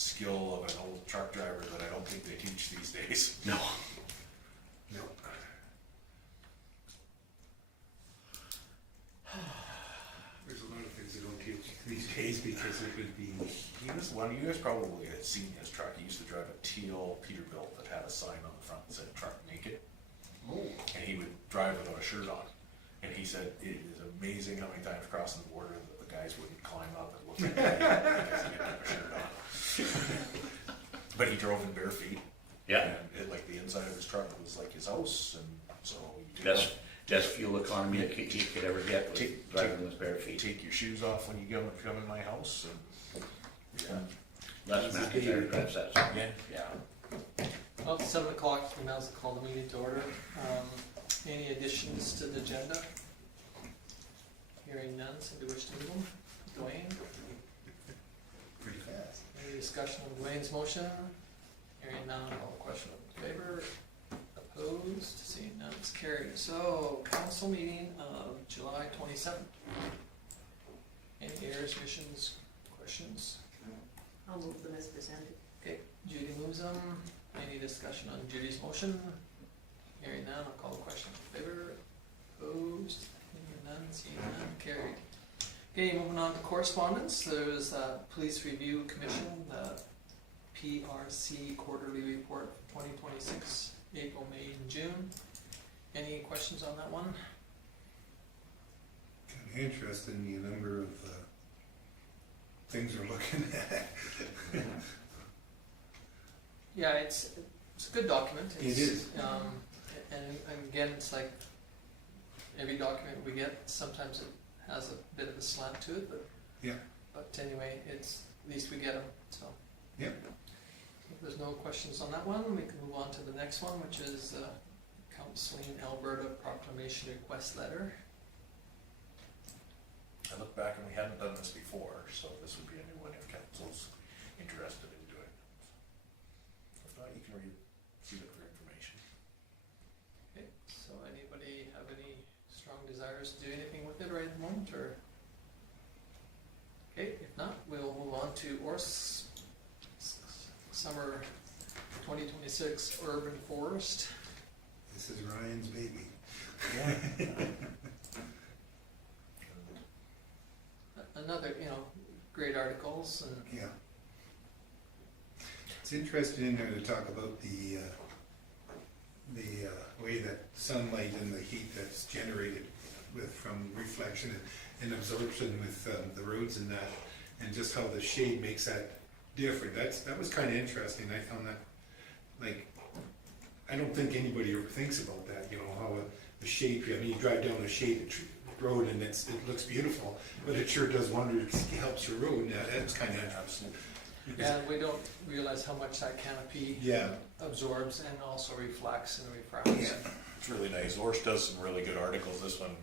skill of an old truck driver that I don't think they teach these days. No. No. There's a lot of things they don't teach these days because it would be, He was one, you guys probably had seen his truck, he used to drive a teal Peterbilt that had a sign on the front that said truck naked. And he would drive without a shirt on. And he said it is amazing how many times crossing the border that the guys wouldn't climb up and look at him because he didn't have a shirt on. But he drove in bare feet. Yeah. And it, like the inside of his truck was like his house, and so you Best fuel economy that you could ever get was driving with bare feet. take your shoes off when you come in my house, and Les McIntyre drives that. yeah. Well, it's 7 o'clock, we now call the meeting to order. Any additions to the agenda? Hearing none, somebody wish to move them? Dwayne? pretty fast. Any discussion on Dwayne's motion? Hearing none, all question in favor? Opposed? Seeing none, it's carried. So, council meeting of July 27th. Any errors, omissions, questions? I'll move them as presented. Okay, Judy moves them. Any discussion on Judy's motion? Hearing none, I'll call the question in favor. Opposed? Hearing none, seeing none, carried. Okay, moving on to correspondence. There's Police Review Commission, the PRC Quarterly Report for 2026, April, May, and June. Any questions on that one? Kind of interesting, the number of things we're looking at. Yeah, it's a good document. It is. And again, it's like every document we get, sometimes it has a bit of a slant to it, but Yeah. But anyway, it's at least we get them. So Yep. if there's no questions on that one, we can move on to the next one, which is Counseling Alberta Proclamation Request Letter. I look back and we hadn't done this before, so this would be a new one if council's interested in doing it. If not, you can receive it for information. Okay, so anybody have any strong desires to do anything with it right at the moment, or? Okay, if not, we'll move on to ORS Summer 2026 Urban Forest. This is Ryan's baby. Another, great articles and Yeah. It's interesting in there to talk about the way that sunlight and the heat that's generated from reflection and absorption with the roads and that, and just how the shade makes that different. That was kind of interesting. I found that, like, I don't think anybody ever thinks about that. How the shade. I mean, you drive down a shaded road and it looks beautiful, but it sure does wonders. It helps your road. And that's kind of Absolutely. and we don't realize how much that canopy Yeah. absorbs and also reflects and refracts. Yeah. It's really nice. Orsh does some really good articles. This one,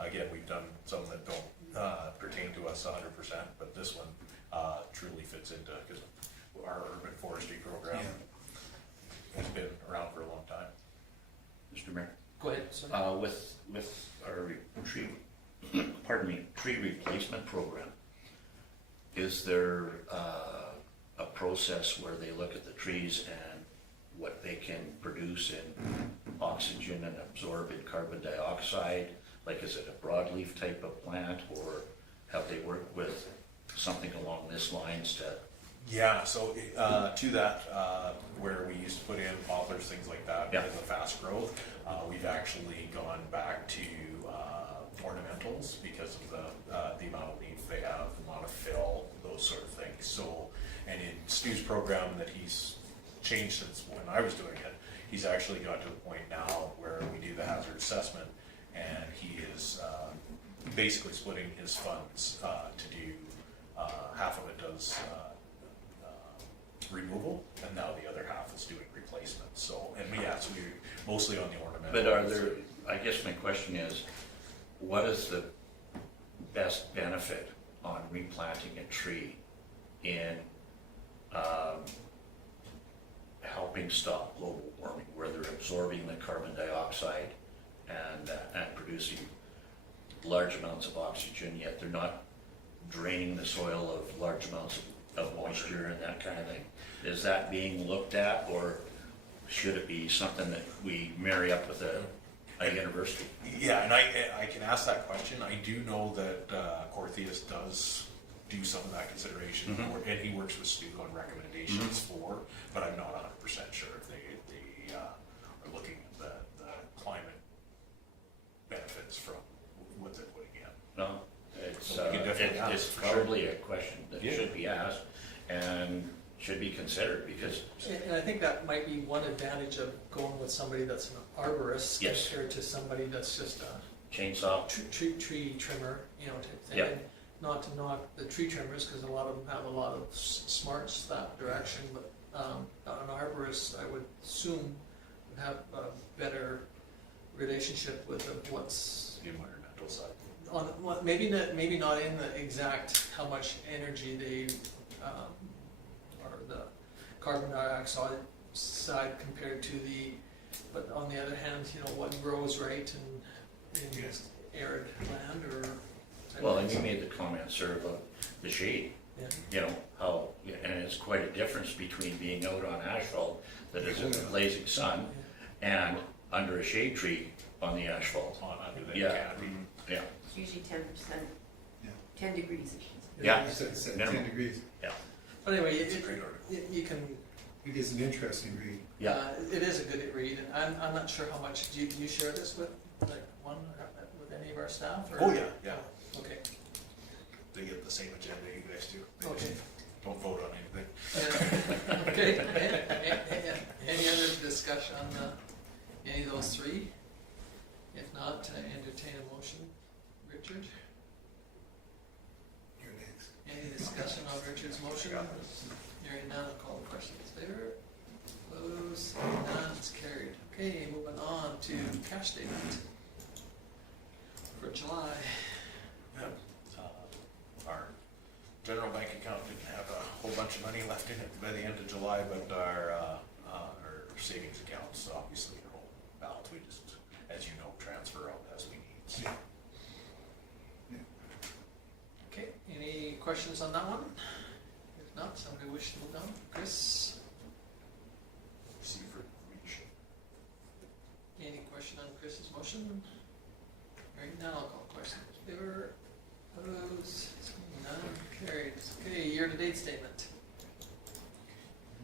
again, we've done some that don't pertain to us 100%, but this one truly fits into, because our urban forestry program has been around for a long time. Mr. Mayor, Go ahead, sir. with our tree replacement program, is there a process where they look at the trees and what they can produce in oxygen and absorb in carbon dioxide? Like, is it a broadleaf type of plant, or have they worked with something along this lines to? Yeah, so to that, where we used to put in poplars, things like that, Yeah. because of fast growth, we've actually gone back to ornamentals because of the amount of leaf they have, the amount of fill, those sort of things. So, and in Stu's program that he's changed since when I was doing it, he's actually got to a point now where we do the hazard assessment, and he is basically splitting his funds to do half of it does removal, and now the other half is doing replacement. So, and we mostly on the ornamental. But are there, I guess my question is, what is the best benefit on replanting a tree in helping stop global warming, where they're absorbing the carbon dioxide and producing large amounts of oxygen, yet they're not draining the soil of large amounts of moisture and that kind of thing. Is that being looked at, or should it be something that we marry up with a university? Yeah, and I can ask that question. I do know that Corthius does do some of that consideration, and he works with Stu on recommendations for, but I'm not 100% sure if they are looking at the climate benefits from what they're putting in. No, it's, So we can definitely ask, it's for sure. probably a question that Yeah. should be asked and should be considered, because, And I think that might be one advantage of going with somebody that's an arborist Yes. compared to somebody that's just a chainsaw, tree trimmer, you know, type thing. Yep. And not to knock the tree trimmers, because a lot of them have a lot of smarts that direction, but an arborist, I would assume, would have a better relationship with what's The environmental side. on, well, maybe not in the exact how much energy they, or the carbon dioxide side compared to the, but on the other hand, you know, what grows right in Yes. arid land or. well, and you made the comment, sir, about the shade. Yeah. You know, how, and it's quite a difference between being out on asphalt that is in the blazing sun and under a shade tree on the asphalt. On under the Yeah. canopy. Yeah, It's usually 10%, Yeah. 10 degrees, I should say. yeah, It's at 10 minimum. degrees. But anyway, It's a great article. you can, It is an interesting read. yeah. it is a good read, and I'm not sure how much, do you share this with, like, with any of our staff, or? Oh, yeah, yeah. Okay. They get the same agenda you guys do. They Okay. just don't vote on anything. Okay, any other discussion on any of those three? If not, entertain a motion. Richard, You're next. any discussion on Richard's motion? Hearing none, I'll call the question in favor. Opposed, hearing none, it's carried. Okay, moving on to cash statement for July. Yeah. Our general bank account didn't have a whole bunch of money left in it by the end of July, but our savings accounts obviously are all balanced. We just, as you know, transfer out as we need. So, Okay, any questions on that one? If not, somebody wish to move on? Chris, see for reach. any question on Chris's motion? Hearing none, I'll call the question in favor. Opposed, none, carried. Okay, year-to-date statement.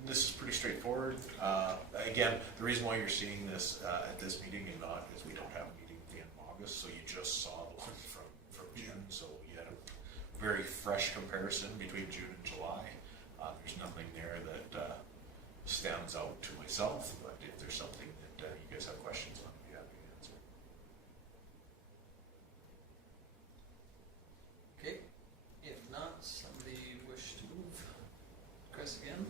This is pretty straightforward. Again, the reason why you're seeing this at this meeting and not is we don't have a meeting at the end of August, so you just saw the one from June. So you had a very fresh comparison between June and July. There's nothing there that stands out to myself, but if there's something that you guys have questions on, I'd be happy to answer. Okay, if not, somebody wish to move? Chris again?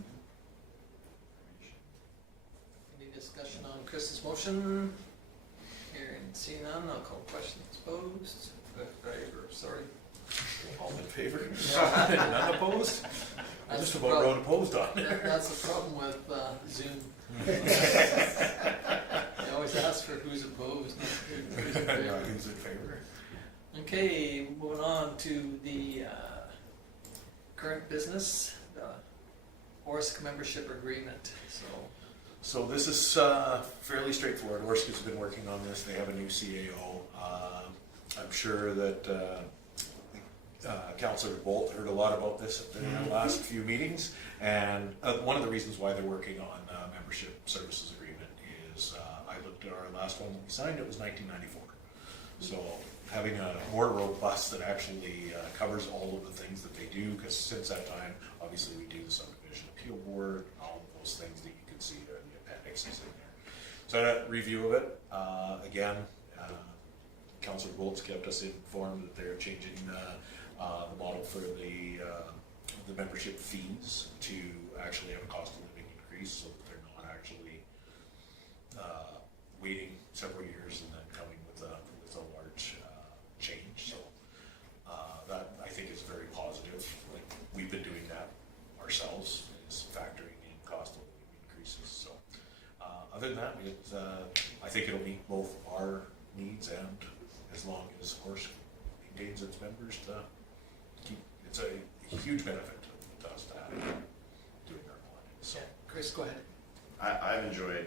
Any discussion on Chris's motion? Hearing, seeing none, I'll call questions posed. Sorry. All in favor? Yeah. None opposed? I That's just the about prob- wrote opposed on it. That's the problem with Zoom. They always ask for who's opposed, not who's in favor. Who's in favor? Okay, moving on to the current business, the ORSC membership agreement, so. So this is fairly straightforward. Orsk has been working on this. They have a new CAO. I'm sure that Councillor Bolt heard a lot about this at the last few meetings. And one of the reasons why they're working on membership services agreement is I looked at our last one that we signed. It was 1994. So having a more robust that actually covers all of the things that they do, because since that time, obviously we do the subdivision appeal board, all of those things that you can see there, the appendixes in there. So I had a review of it. Again, Councillor Bolt's kept us informed that they're changing the model for the membership fees to actually have a cost of living increase, so that they're not actually waiting several years and then coming with a large change. So that I think is very positive. Like we've been doing that ourselves, is factoring in cost of living increases. So other than that, I think it'll meet both our needs and as long as Horse maintains its members to keep. It's a huge benefit to us to have it. Yes, go ahead. I've enjoyed,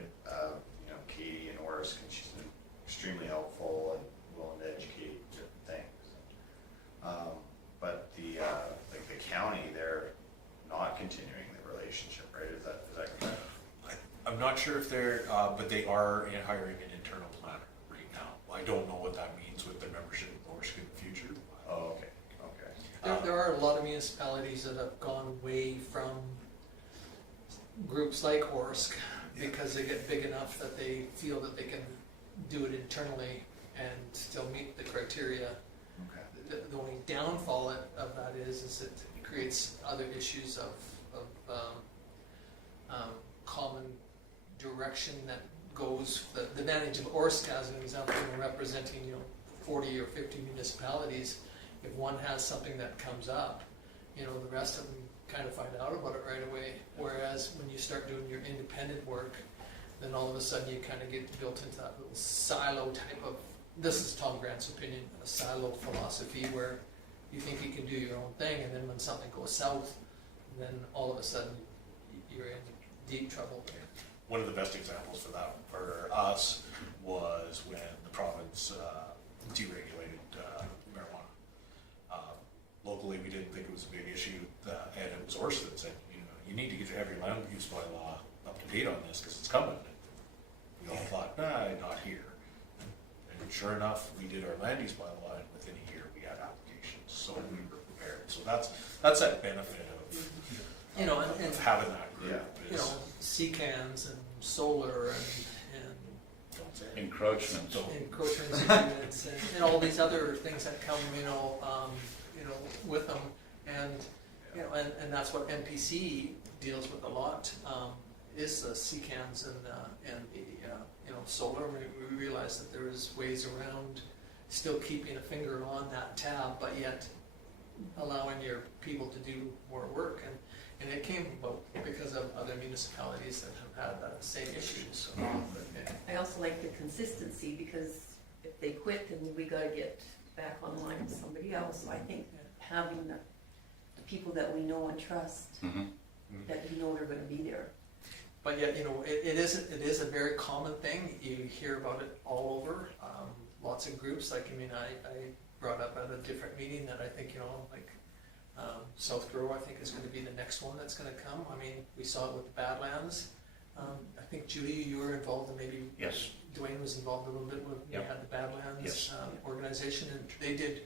Katie and Orsk, and she's been extremely helpful and willing to educate different things. But the county, they're not continuing the relationship, right? Is that correct? I'm not sure if they're, but they are hiring an internal planner right now. I don't know what that means with their membership in Orsk in the future. Oh, okay. There are a lot of municipalities that have gone away from groups like Orsk because they get big enough that they feel that they can do it internally and still meet the criteria. Okay. The only downfall of that is it creates other issues of common direction that goes, the advantage of Orsk as an example, representing 40 or 50 municipalities. If one has something that comes up, the rest of them kind of find out about it right away. Whereas when you start doing your independent work, then all of a sudden you kind of get built into that little silo type of, this is Tom Grant's opinion, a silo philosophy where you think you can do your own thing, and then when something goes south, then all of a sudden you're in deep trouble. One of the best examples for that for us was when the province deregulated marijuana. Locally, we didn't think it was a big issue, and it was Orsk that said, you need to get every land use bylaw up to date on this because it's coming. We all thought, not here. And sure enough, we did our land use bylaw, and within a year we had applications, so we were prepared. So that's that benefit of And having that group. Yeah. is- CCANs and solar and Encroachments. encroachments agreements and all these other things that come, with them. And, and that's what MPC deals with a lot, is the CCANs and the, solar. We realize that there is ways around still keeping a finger on that tab, but yet allowing your people to do more work. And it came about because of other municipalities that have had that same issues. I also like the consistency, because if they quit, then we gotta get back online with somebody else. So I think having the people that we know and trust, that you know they're gonna be there. But yet, it is a very common thing. You hear about it all over. Lots of groups. I brought up at a different meeting that I think, South Grove, I think, is going to be the next one that's going to come. I mean, we saw it with the Badlands. I think, Julie, you were involved, and maybe Yes. Dwayne was involved a little bit when we Yep. had the Badlands Yes. organization, and they did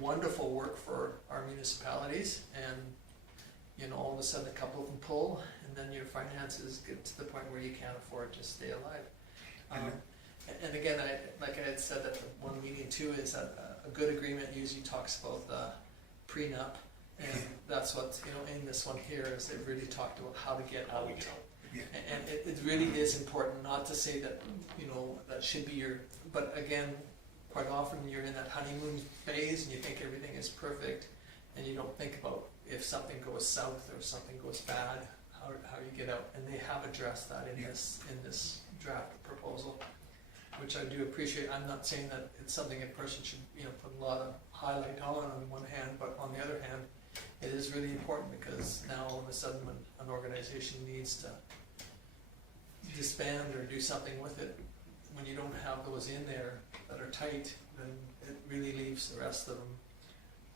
wonderful work for our municipalities. And all of a sudden, a couple of them pull, and then your finances get to the point where you can't afford to stay alive. And again, like I had said at the one meeting too, is that a good agreement usually talks about the prenup, and that's what, in this one here is they've really talked about how to get How out. we get out. And it really is important, not to say that, that should be but again, quite often you're in that honeymoon phase and you think everything is perfect, and you don't think about if something goes south or something goes bad, how you get out. And they have addressed that in this draft proposal, which I do appreciate. I'm not saying that it's something a person should, put a lot of highlight on one hand, but on the other hand, it is really important, because now all of a sudden when an organization needs to disband or do something with it, when you don't have those in there that are tight, then it really leaves the rest of them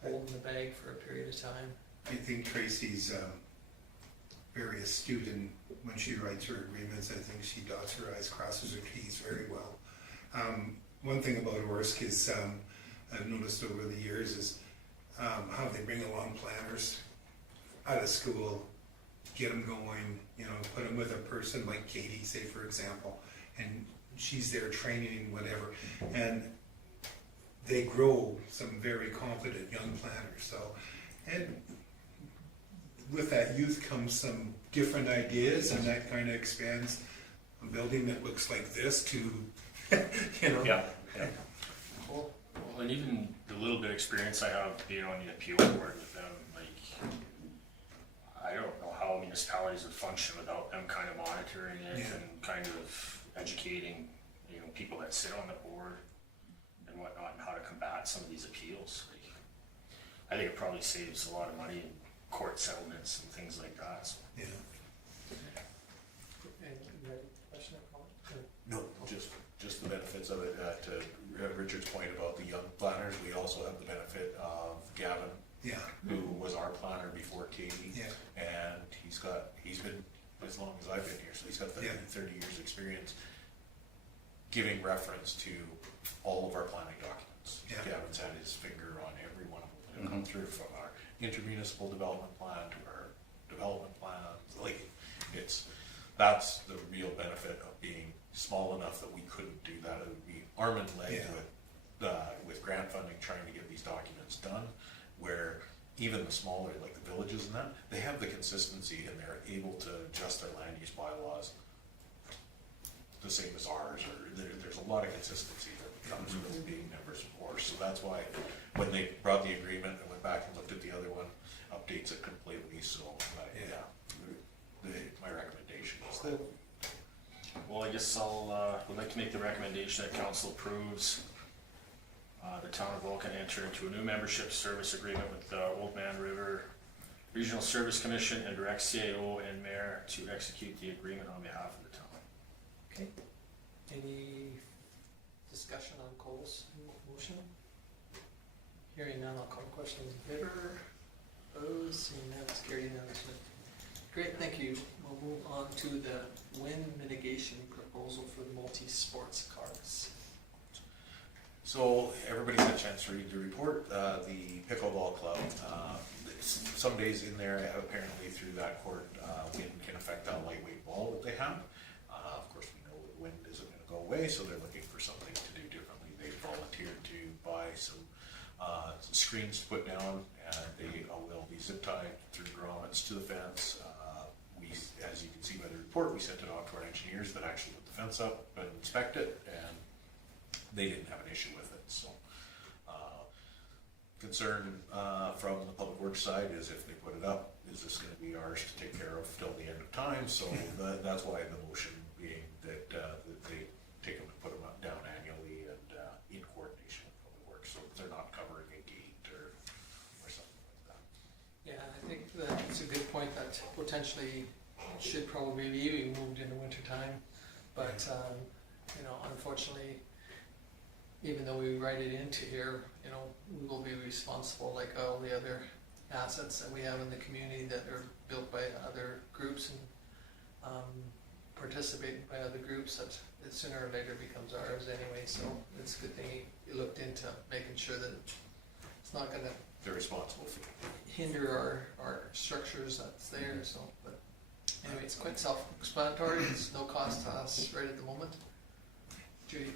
holding the bag for a period of time. I think Tracy's very astute, and when she writes her agreements, I think she dots her i's, crosses her t's very well. One thing about Orsk is, I've noticed over the years, is how they bring along planners out of school, get them going, put them with a person like Katie, say for example, and she's there training whatever, and they grow some very competent young planners. So, and with that youth comes some different ideas, and that kind of expands a building that looks like this to, Yeah. Cool. Well, and even the little bit of experience I have being on the appeal board with them, I don't know how municipalities would function without them kind of monitoring it and kind of educating, people that sit on the board and whatnot, and how to combat some of these appeals. I think it probably saves a lot of money in court settlements and things like that. So. yeah. you have a question or comment? No, just the benefits of it. To Richard's point about the young planners, we also have the benefit of Gavin, Yeah, who was our planner before Katie. yeah, And he's been as long as I've been here, so he's got 30, Yeah. 30 years experience giving reference to all of our planning documents. Yeah. Gavin's had his finger on every one of them that have come through, from our intermunicipal development plan to our development plans. Like, that's the real benefit of being small enough that we couldn't do that. It would be arm and leg with grant funding trying to get these documents done, where even the smaller, like the villages and that, they have the consistency and they're able to adjust their land use bylaws the same as ours, or there's a lot of consistency that comes with being members of CORE. So that's why when they brought the agreement, I went back and looked at the other one, updates it completely. So my recommendation is that. Well, I guess would like to make the recommendation that council approves the town of Vulcan enter into a new membership service agreement with the Old Man River Regional Service Commission and direct CAO and mayor to execute the agreement on behalf of the town. Okay, any discussion on Cole's motion? Hearing none, I'll call the question in favor. Opposed, seeing none, it's carried unanimously. Great, thank you. We'll move on to the wind mitigation proposal for the multi-sports cars. So everybody had a chance to read the report. The pickleball club, some days in there, apparently through that court, wind can affect that lightweight ball that they have. Of course, we know that wind isn't going to go away, so they're looking for something to do differently. They volunteered to buy some screens to put down, and they will be zip tied through grommets to the fence. As you can see by the report, we sent it off to our engineers that actually put the fence up and inspect it, and they didn't have an issue with it. So concern from the public works side is if they put it up, is this going to be ours to take care of till the end of time? So that's why the motion being that they take them and put them up down annually and in coordination with public works, so they're not covering a gate or something like that. Yeah, I think that's a good point that potentially should probably be moved in the winter time, but unfortunately, even though we write it into here, we will be responsible like all the other assets that we have in the community that are built by other groups and participated by other groups, that it sooner or later becomes ours anyway. So it's a good thing you looked into making sure that it's not going to They're responsible for it. hinder our structures that's there. So, but anyway, it's quite self-explanatory. It's no cost to us right at the moment. Judy.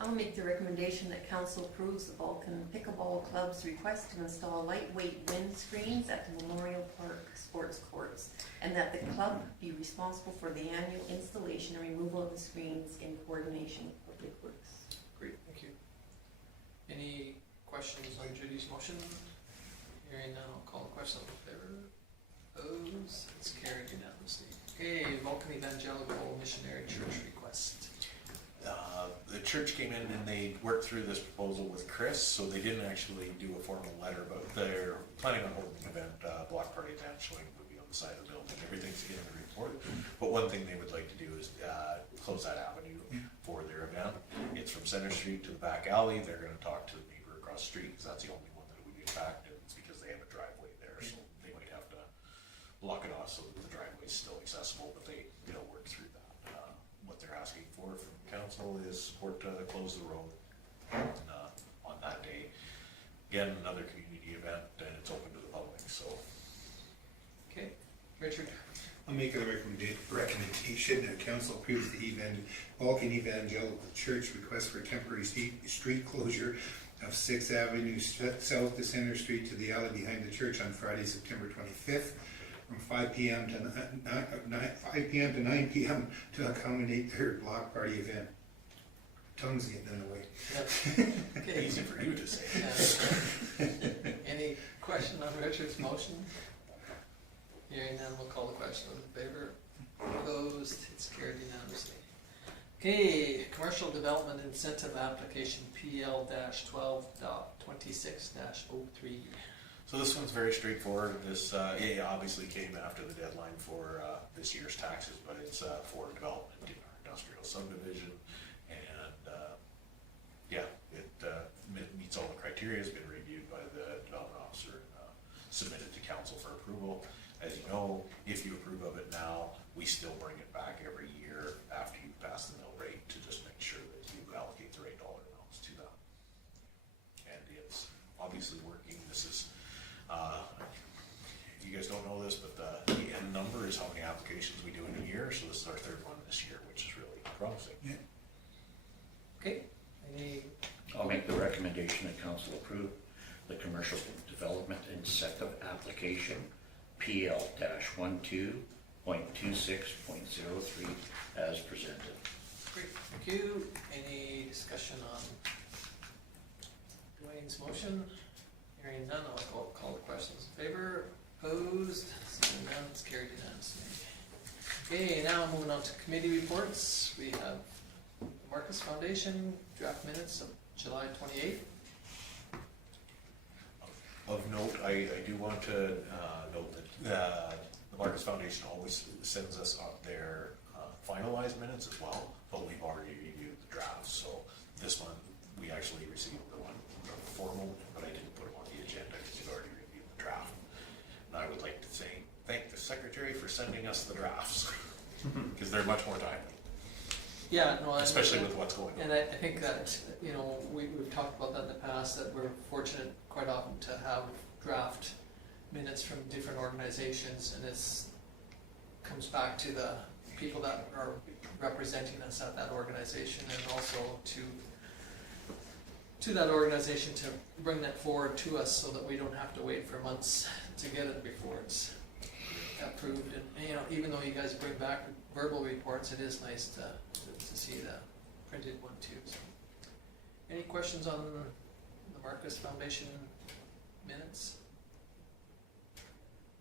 I'll make the recommendation that council approves the Vulcan Pickleball Club's request to install lightweight wind screens at the Memorial Park Sports Courts, and that the club be responsible for the annual installation and removal of the screens in coordination with Public Works. Great, thank you. Any questions on Judy's motion? Hearing none, I'll call the question in favor. Opposed, it's carried unanimously. Okay, Vulcan Evangelical Missionary Church request. The church came in and they worked through this proposal with Chris, so they didn't actually do a formal letter, but they're planning on holding an event, block party event, showing a movie on the side of the building. Everything's in the report, but one thing they would like to do is close that avenue for their event. It's from Center Street to the back alley. They're going to talk to the neighbor across the street, because that's the only one that would impact, and it's because they have a driveway there, so they might have to block it off so that the driveway is still accessible, but they'll work through that. What they're asking for from council is support to close the road on that day. Again, another community event, and it's open to the public, so. Okay, Richard. I'll make a recommendation that council approves the Vulcan Evangelical Church request for temporary street closure of 6th Avenue south to Center Street to the alley behind the church on Friday, September 25th, from 5 p.m. to 9 p.m. to accommodate their block party event. Tongue's getting in the way. Yep. Okay. Easy for you to say. Yeah. Any question on Richard's motion? Hearing none, we'll call the question in favor. Opposed, it's carried unanimously. Okay, Commercial Development Incentive Application PL-12.26-03. So this one's very straightforward. This, it obviously came after the deadline for this year's taxes, but it's for development in our industrial subdivision. And yeah, it meets all the criteria, has been reviewed by the development officer, submitted to council for approval. As you know, if you approve of it now, we still bring it back every year after you pass the mill rate to just make sure that you allocate the right dollar amounts to that. And it's obviously working. This is, you guys don't know this, but the end number is how many applications we do in a year. So this is our third one this year, which is really promising. Yeah. Okay, any, I'll make the recommendation that council approve the commercial development incentive application PL-12.26.03 as presented. great, thank you. Any discussion on Dwayne's motion? Hearing none, I'll call the questions in favor, opposed, seeing none, it's carried unanimously. Okay, now moving on to committee reports. We have the Marcus Foundation draft minutes of July 28th. Of note, I do want to note that the Marcus Foundation always sends us up their finalized minutes as well, but we've already reviewed the drafts. So this one, we actually received the one formal, but I didn't put them on the agenda because you've already reviewed the draft. And I would like to say thank the secretary for sending us the drafts because they're much more timely, Yeah, no, especially with what's going on. And I think that, you know, we've talked about that in the past, that we're fortunate quite often to have draft minutes from different organizations, and it's comes back to the people that are representing us at that organization, and also to that organization to bring that forward to us so that we don't have to wait for months to get it before it's approved. And you know, even though you guys bring back verbal reports, it is nice to see the printed one too. So, any questions on the Marcus Foundation minutes?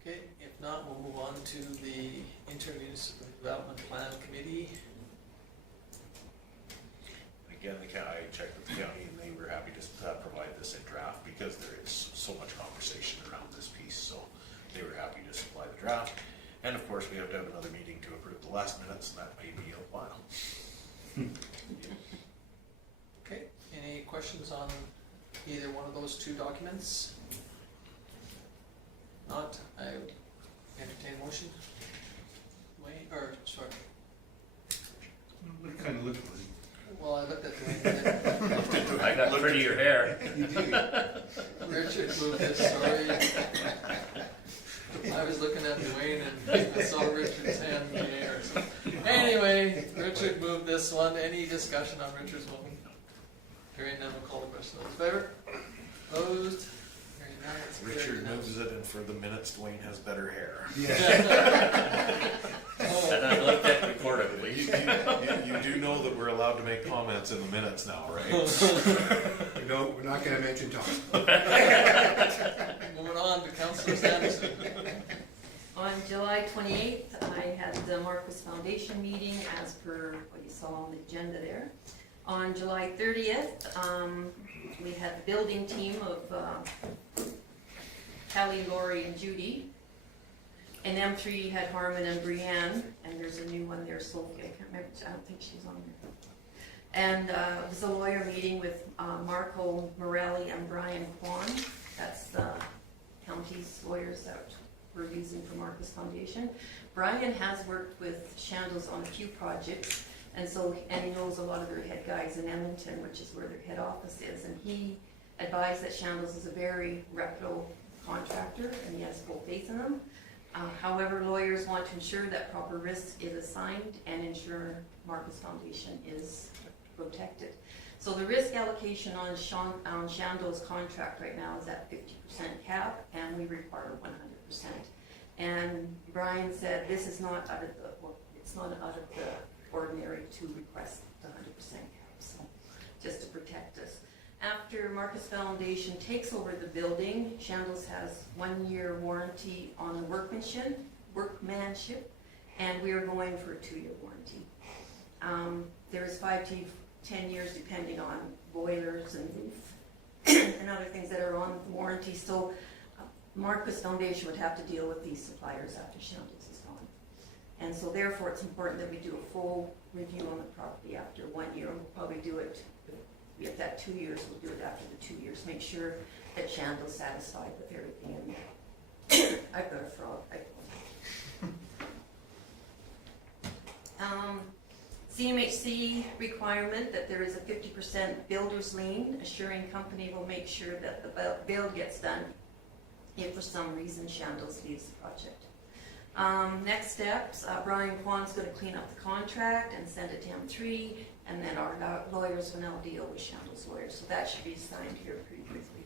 Okay, if not, we'll move on to the Intermunicipal Development Plan Committee. Again, I checked with the county and they were happy to provide this in draft because there is so much conversation around this piece. So they were happy to supply the draft. And of course, we have to have another meeting to approve the last minutes, and that may be a while. Okay, any questions on either one of those two documents? Not, I would entertain a motion. Wayne, or, sorry, What kind of look was well, I looked at Dwayne. I got prettier hair. it? You do. Richard moved this, sorry. I was looking at Dwayne and I saw Richard's hand in the air. So. Anyway, Richard moved this one. Any discussion on Richard's motion? Hearing none, we'll call the question. Those in favor? Opposed? Hearing none, it's carried Richard unanimously. moves it, and for the minutes, Dwayne has better hair. Yeah. And I like that recorded, You, please. you do know that we're allowed to make comments in the minutes now, right? No, we're not gonna mention Tom. Moving on to Councilor Sanderson. On July 28th, I had the Marcus Foundation meeting as per what you saw on the agenda there. On July 30th, we had the building team of Callie, Lori, and Judy. And M3 had Harmon and Brianne, and there's a new one there, Sophie, I can't remember, I don't think she's on there. And it was a lawyer meeting with Marco Morelli and Brian Kwan. That's the county's lawyers that we're using for Marcus Foundation. Brian has worked with Shandles on a few projects, and he knows a lot of their head guys in Edmonton, which is where their head office is, and he advised that Shandles is a very reputable contractor, and he has full faith in them. However, lawyers want to ensure that proper risk is assigned and ensure Marcus Foundation is protected. So the risk allocation on Shandle's contract right now is at 50% cap, and we require 100%. And Brian said this is not out of the ordinary to request the 100% cap, so just to protect us. After Marcus Foundation takes over the building, Shandles has 1 year warranty on the workmanship, and we are going for a 2-year warranty. There is 5 to 10 years depending on boilers and roof and other things that are on warranty. So Marcus Foundation would have to deal with these suppliers after Shambles is gone. And so therefore, it's important that we do a full review on the property after 1 year. We'll probably do it, if that 2 years, we'll do it after the 2 years. Make sure that Shambles satisfied with everything in there. I've got a frog. CMHC requirement that there is a 50% builder's lien, assuring company will make sure that the build gets done if for some reason Shambles leaves the project. Next steps, Brian Kwan's going to clean up the contract and send it to M3, and then our lawyers will now deal with Shambles lawyers, so that should be signed here pretty quickly.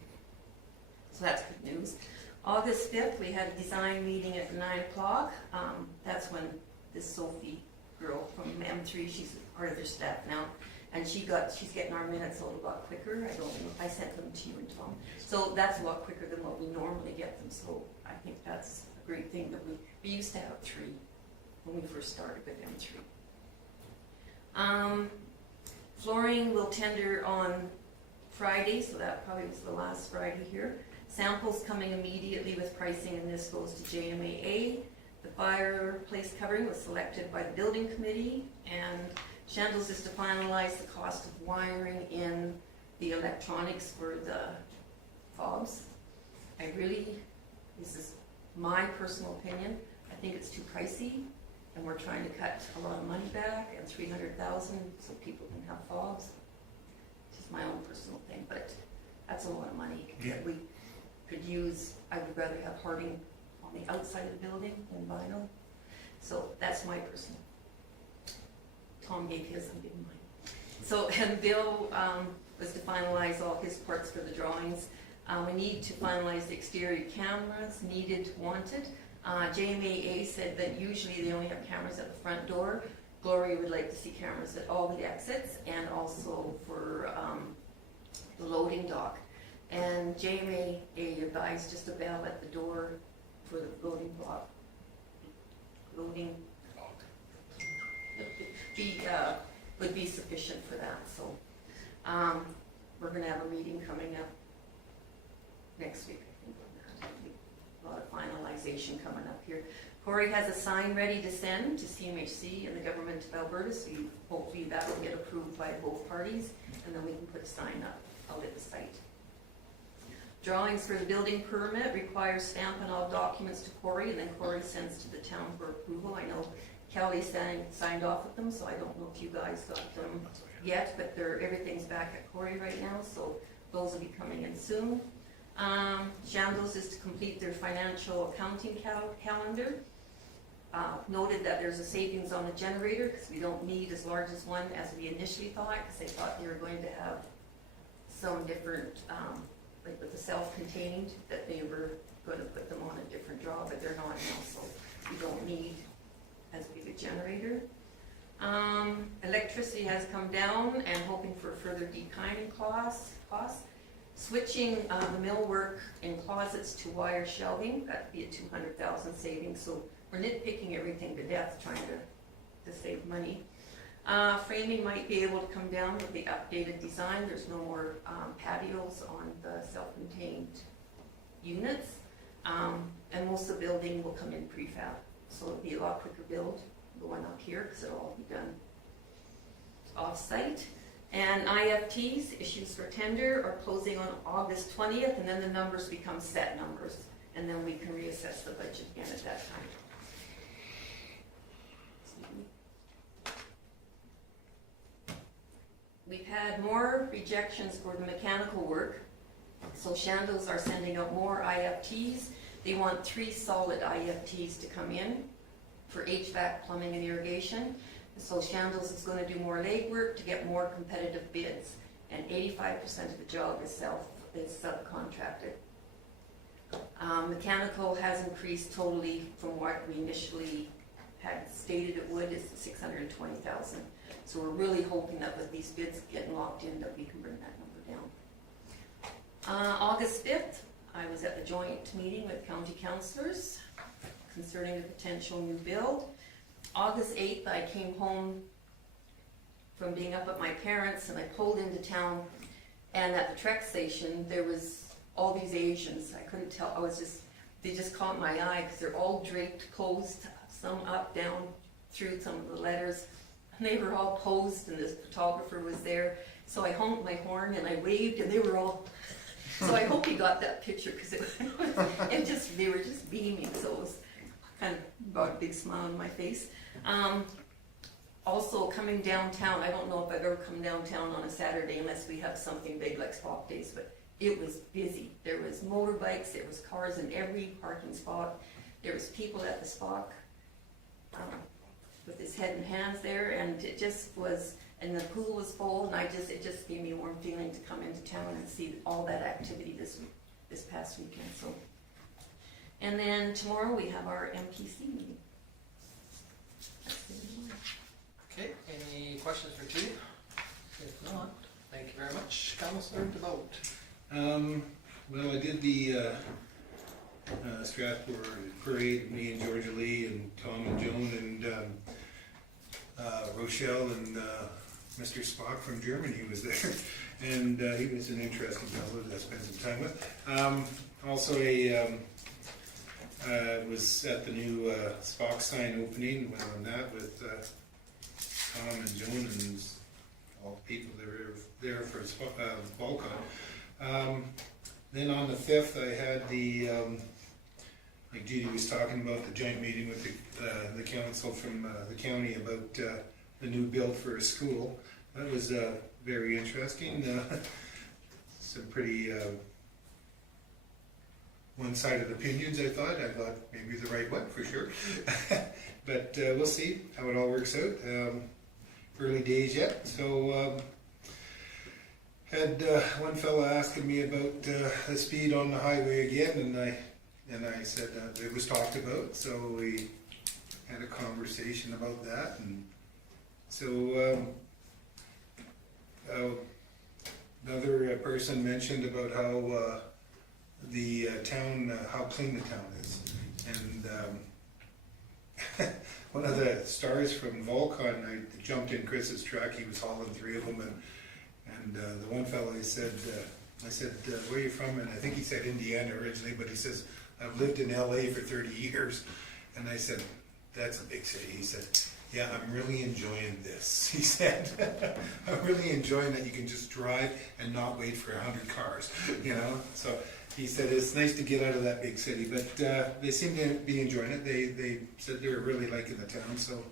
So that's good news. August 5th, we had a design meeting at 9 o'clock. That's when this Sophie girl from M3, she's part of their staff now, and she's getting our minutes a lot quicker. I sent them to you and Tom. So that's a lot quicker than what we normally get them, so I think that's a great thing that we used to have 3 when we first started with M3. Flooring will tender on Friday, so that probably was the last Friday here. Samples coming immediately with pricing, and this goes to JMAA. The fireplace covering was selected by the building committee, and Shambles is to finalize the cost of wiring in the electronics for the fobs. This is my personal opinion, I think it's too pricey, and we're trying to cut a lot of money back, and $300,000 so people can have fobs. It's just my own personal thing, but that's a lot of money that we could use. I would rather have Harding on the outside of the building than vinyl. So that's my personal. Tom gave his, I'm giving mine. So, and Bill was to finalize all his parts for the drawings. We need to finalize the exterior cameras, needed, wanted. JMAA said that usually they only have cameras at the front door. Gloria would like to see cameras at all the exits, and also for the loading dock. And JMAA advised just a bell at the door for the loading block. Loading would be sufficient for that. So we're going to have a meeting coming up next week, I think, on that. A lot of finalization coming up here. Corey has a sign ready to send to CMHC and the government of Alberta, so hopefully that will get approved by both parties, and then we can put a sign up out at the site. Drawings for the building permit require stamping all documents to Corey, and then Corey sends to the town for approval. I know Kelly signed off with them, so I don't know if you guys got them yet, but everything's back at Corey right now, so those will be coming in soon. Shambles is to complete their financial accounting calendar. Noted that there's a savings on the generator because we don't need as large as one as we initially thought, because they thought they were going to have some different, like with the self-contained, that they were going to put them on a different draw, but they're not now, so we don't need as big a generator. Electricity has come down and hoping for further declining costs. Switching the millwork in closets to wire shelving, that'd be a $200,000 savings, so we're nitpicking everything to death trying to save money. Framing might be able to come down with the updated design. There's no more patios on the self-contained units, and most of the building will come in prefab, so it'll be a lot quicker build going up here because it'll all be done off-site. And IFTs, issues for tender, are closing on August 20th, and then the numbers become set numbers, and then we can reassess the budget again at that time. We've had more rejections for the mechanical work, so Shambles are sending out more IFTs. They want 3 solid IFTs to come in for HVAC, plumbing, and irrigation. So Shambles is going to do more legwork to get more competitive bids, and 85% of the job is subcontracted. Mechanical has increased totally from what we initially had stated it would, is $620,000. So we're really hoping that with these bids getting locked in, that we can bring that number down. August 5th, I was at the joint meeting with county councillors concerning a potential new build. August 8th, I came home from being up at my parents', and I pulled into town, and at the Trek station, there was all these Asians. I couldn't tell, I was just they just caught my eye because they're all draped, closed, some up, down, through some of the letters. And they were all posed, and this photographer was there. So I honked my horn and I waved, and they were all. So I hope you got that picture because they were just beaming. So it was kind of brought a big smile on my face. Also coming downtown, I don't know if I've ever come downtown on a Saturday unless we have something big like Spock Days, but it was busy. There was motorbikes, there was cars in every parking spot. There was people at the Spock with his head and hands there, and it just was, and the pool was full, and it just gave me a warm feeling to come into town and see all that activity this past weekend. So, and then tomorrow we have our MPC meeting. That's the end of mine. Okay, any questions for Judy? If not, thank you very much. Councillor DeVoe. Well, I did the Stratford parade, me and Georgia Lee and Tom and Joan and Rochelle and Mr. Spock from Germany was there. And he was an interesting fellow to spend some time with. Also was at the new Spock sign opening, went on that with Tom and Joan and all the people that were there for Volcon. Then on the 5th, I had the, like Judy was talking about, the joint meeting with the council from the county about the new build for a school. That was very interesting. Some pretty one-sided opinions, I thought. Maybe the right one, for sure. But we'll see how it all works out. Early days yet. So had one fella asking me about the speed on the highway again, and I said it was talked about. So we had a conversation about that, and so another person mentioned about how the town, how clean the town is, and one of the stars from Volcon, I jumped in Chris's truck. He was hauling 3 of them, and the one fellow, I said, where are you from? And I think he said Indiana originally, but he says, I've lived in LA for 30 years. And I said, that's a big city. He said, yeah, I'm really enjoying this. He said, I'm really enjoying that you can just drive and not wait for 100 cars, you know? So he said, it's nice to get out of that big city, but they seem to be enjoying it. They said they were really liking the town. So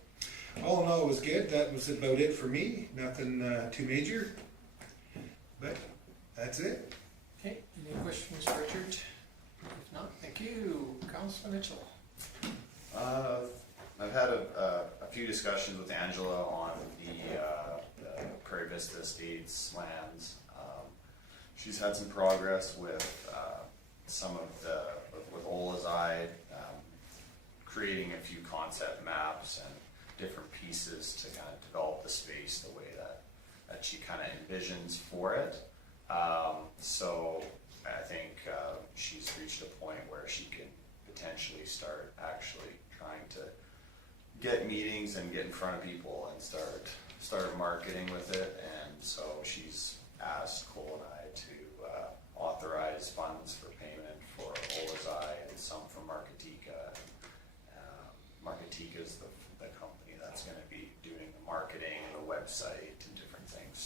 all in all, it was good. That was about it for me. Nothing too major, but that's it. Okay, any questions for Richard? If not, thank you. Councillor Mitchell. I've had a few discussions with Angela on the Prairie Vista Estates lands. She's had some progress with some of with Olazide, creating a few concept maps and different pieces to kind of develop the space the way that she kind of envisions for it. So I think she's reached a point where she can potentially start actually trying to get meetings and get in front of people and start marketing with it. And so she's asked Cole and I to authorize funds for payment for Olazai and some from Marketica. Marketica is the company that's going to be doing the marketing and the website and different things.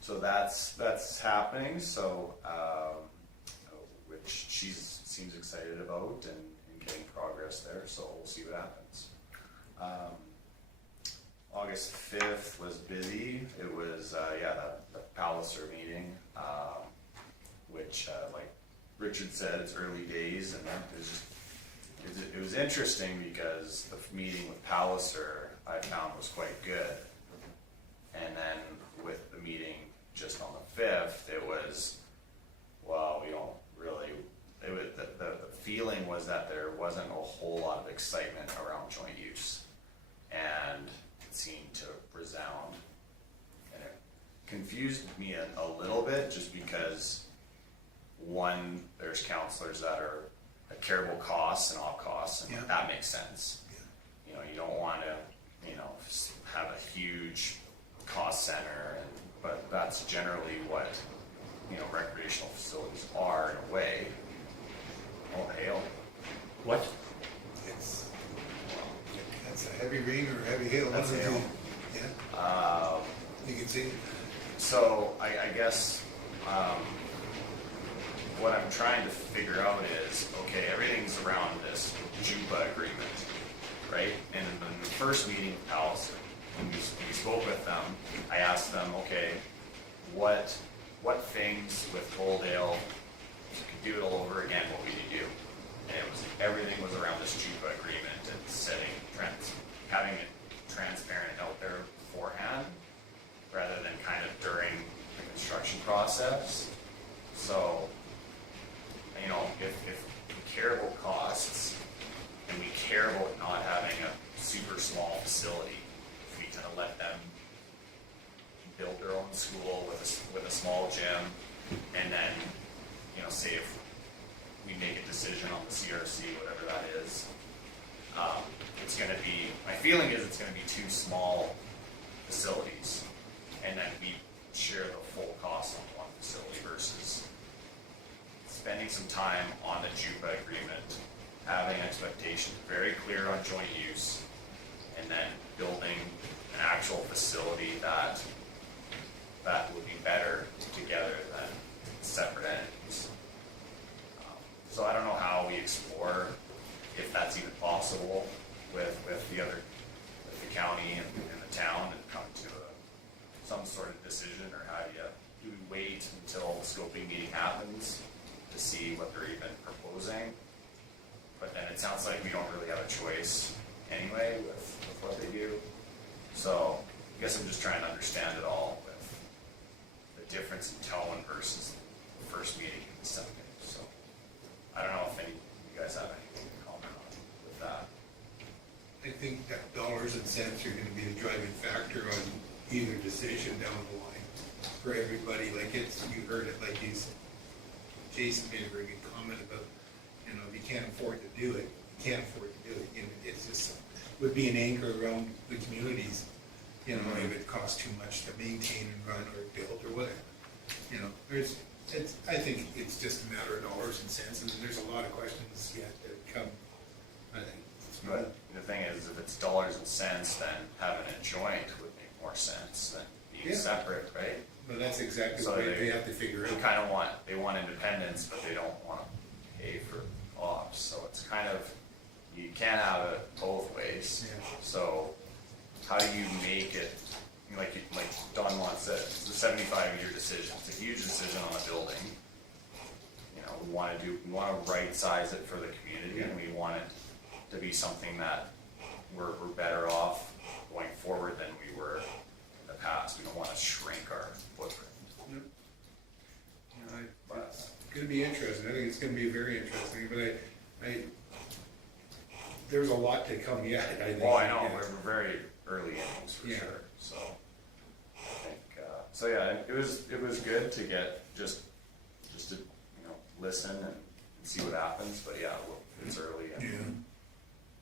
So that's happening. So which she seems excited about and getting progress there. So we'll see what happens. August 5th was busy. It was the Palliser meeting, which like Richard said, it's early days, and it was interesting because the meeting with Palliser I found was quite good, and then with the meeting just on the 5th, it was, well, we don't really. It was, the feeling was that there wasn't a whole lot of excitement around joint use, and it seemed to resound, and it confused me a little bit just because, one, there's counselors that care about costs and op costs, and that makes sense. You know, you don't want to, have a huge cost center, but that's generally what, recreational facilities are in a way. Oh, hail. heavy rain or heavy hail. That's one of the hail. two. Yeah, you can see. So I guess what I'm trying to figure out is, okay, everything's around this JUPA agreement, right? And in the first meeting with Allison, when we spoke with them, I asked them, okay, what things with Coaldale, if you could do it all over again, what would you do? And it was, everything was around this JUPA agreement and having it transparent out there beforehand, rather than kind of during the construction process. So, you know, if we care about costs and we care about not having a super small facility, if we kind of let them build their own school with a small gym, and then, you know, say if we make a decision on the CRC, whatever that is, it's going to be, my feeling is it's going to be two small facilities, and then we share the full cost on one facility versus spending some time on the JUPA agreement, having expectations very clear on joint use, and then building an actual facility that would be better together than separate entities. So I don't know how we explore if that's even possible with the county and the town, and come to some sort of decision, or how do we wait until the scoping meeting happens to see what they're even proposing? But then it sounds like we don't really have a choice anyway with what they do. So I guess I'm just trying to understand it all with the difference in tone versus the first meeting and the second. So I don't know if any of you guys have anything to comment on with that. I think that dollars and cents are gonna be the driving factor on either decision down the line for everybody. Like you heard it, like Jason made a very good comment about, you know, if you can't afford to do it, you can't afford to do it. You know, it's just, would be an anchor around the communities, you know, if it costs too much to maintain and run or build or whatever. You know, I think it's just a matter of dollars and cents, and there's a lot of questions yet that come, I think. But the thing is, if it's dollars and cents, then having a joint would make more sense than being Yeah. separate, right? But that's exactly So what they have to figure They out. kind of want independence, but they don't want to pay for ops. So it's kind of, you can't have it both ways. Yeah. So how do you make it, like Don once said, it's a 75-year decision. It's a huge decision on a building. You know, we want to right size it for the community, and we want it to be something that we're better off going forward than we were in the past. We don't want to shrink our footprint. You know, it's gonna be interesting. I think it's gonna be very interesting, but there's a lot to come yet, I think. Well, I know, Yeah. we're very early innings for Yeah. sure, so. I think, so yeah, it was good to get, just to, you know, listen and see what happens, but yeah, well, it's early, and Yeah.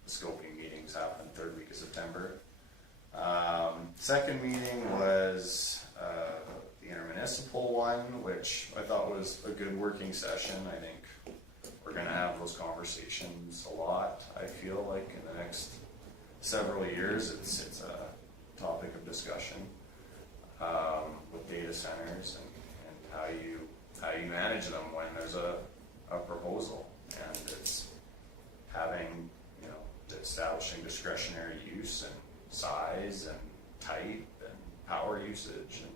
the scoping meetings happen third week of September. Second meeting was, the intermunicipal one, which I thought was a good working session. I think we're gonna have those conversations a lot, I feel like, in the next several years. It's a topic of discussion, with data centers and how you manage them when there's a proposal, and it's having, you know, establishing discretionary use and size and type and power usage and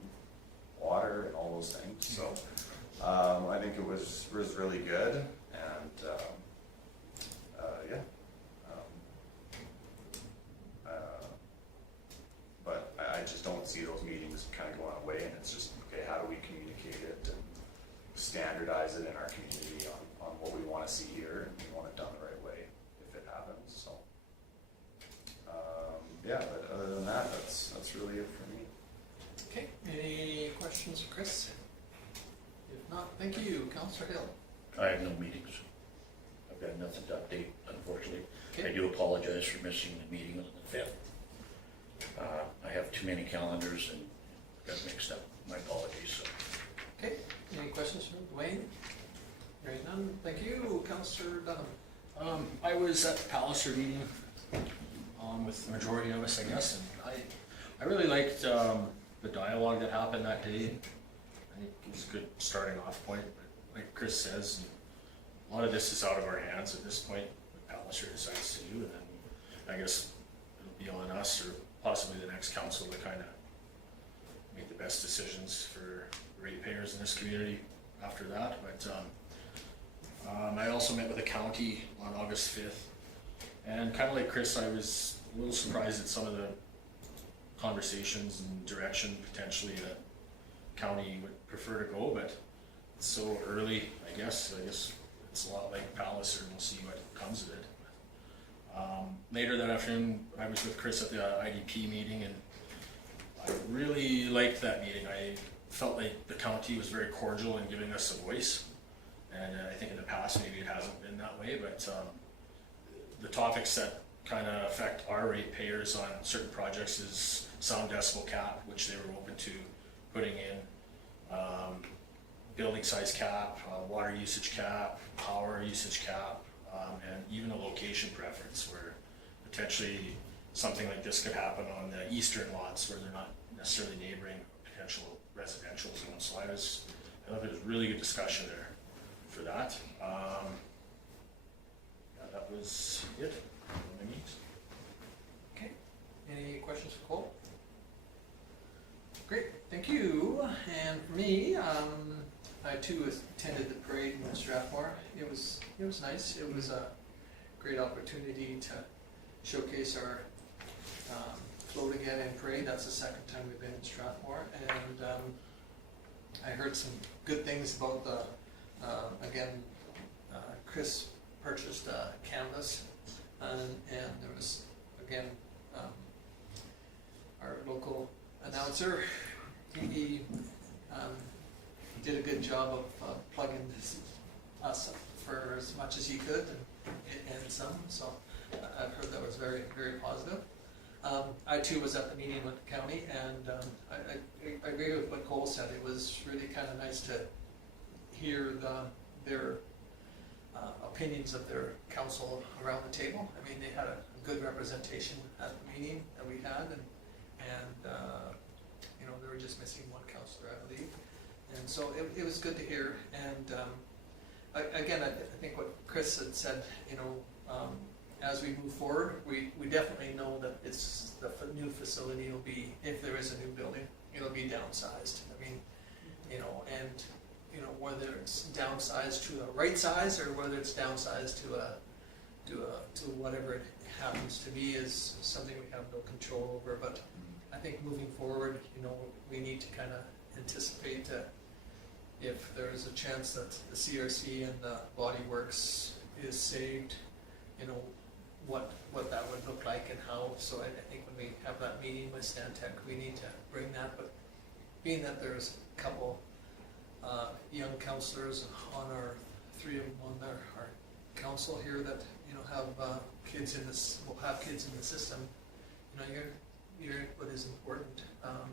water and all those things. So I think it was really good, and yeah. But I just don't see those meetings kind of going away, and it's just, okay, how do we communicate it and standardize it in our community on what we want to see here, and we want it done the right way if it happens. So yeah, but other than that, that's really it for me. Okay, any questions for Chris? If not, thank you, Councillor Hill. I have no meetings. I've got nothing to update, unfortunately. I Okay. do apologize for missing the meeting on the 5th. I have too many calendars and got mixed up. My apologies. So. Okay, any questions for Dwayne? Hearing none, thank you, Councillor Dunham. I was at the Palliser meeting with the majority of us, I guess, and I really liked, the dialogue that happened that day. I think it was a good starting off point, but like Chris says, a lot of this is out of our hands at this point, what Palliser decides to do, and then I guess it'll be on us or possibly the next council to kind of make the best decisions for ratepayers in this community after that. But I also met with the county on August 5th, and kind of like Chris, I was a little surprised at some of the conversations and direction potentially that county would prefer to go, but it's so early, I guess it's a lot like Palliser, and we'll see what comes of it. Later that afternoon, I was with Chris at the IDP meeting, and I really liked that meeting. I felt like the county was very cordial in giving us a voice, and I think in the past maybe it hasn't been that way, but the topics that kind of affect our ratepayers on certain projects is sound decibel cap, which they were open to putting in, building size cap, water usage cap, power usage cap, and even a location preference where potentially something like this could happen on the eastern lots where they're not necessarily neighboring potential residential zones. So I thought there was really good discussion there for that. Yeah, that was it on my meet. Okay, any questions for Cole? Great, thank you. And for me, I too attended the parade in Strathmore. It was nice. It was a great opportunity to showcase our Float Again in parade. That's the second time we've been in Strathmore, and I heard some good things about the Chris purchased a canvas, and there was again our local announcer. He did a good job of plugging us for as much as he could and some. So I've heard that was very, very positive. I too was at the meeting with the county, and I agree with what Cole said. It was really kind of nice to hear their opinions of their council around the table. I mean, they had a good representation at the meeting that we had, and you know, they were just missing one councillor, I believe. And so it was good to hear. And again, I think what Chris had said, you know, as we move forward, we definitely know that it's the new facility will be, if there is a new building, it'll be downsized. I mean, you know, and you know, whether it's downsized to a right size or whether it's downsized to whatever it happens to be is something we have no control over. But I think moving forward, you know, we need to kind of anticipate that if there is a chance that the CRC and the Body Works is saved, you know, what that would look like and how. So I think when we have that meeting with Stantec, we need to bring that. But being that there's a couple young councillors on three of them on our council here that, you know, have kids in this, will have kids in the system, you know, your input is important,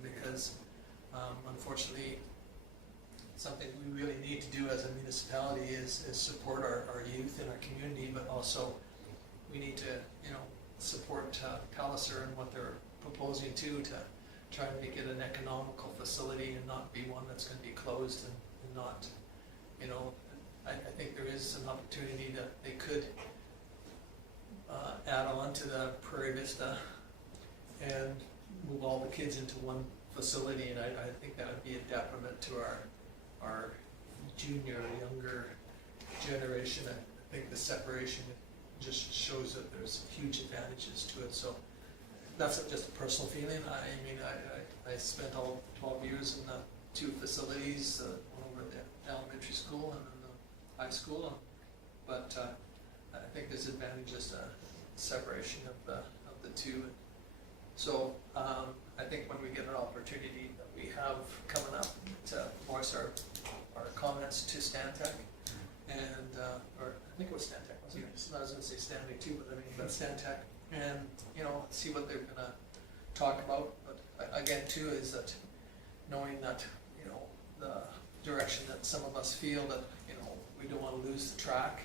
because unfortunately something we really need to do as a municipality is support our youth in our community, but also we need to, you know, support Palliser and what they're proposing to try and make it an economical facility and not be one that's going to be closed and not, you know, I think there is an opportunity that they could add on to the Prairie Vista and move all the kids into one facility, and I think that would be a detriment to our junior, younger generation. I think the separation just shows that there's huge advantages to it. So that's just a personal feeling. I mean, I spent all 12 years in the two facilities, one over at the elementary school and then the high school, but I think there's advantages to separation of the two. So I think when we get an opportunity that we have coming up to voice our comments to Stantec, and or I think it was Stantec, wasn't it? I was going to say Stanley too, but I mean, but Stantec, and you know, see what they're going to talk about. But again, too, is that knowing that, you know, the direction that some of us feel that, you know, we don't want to lose the track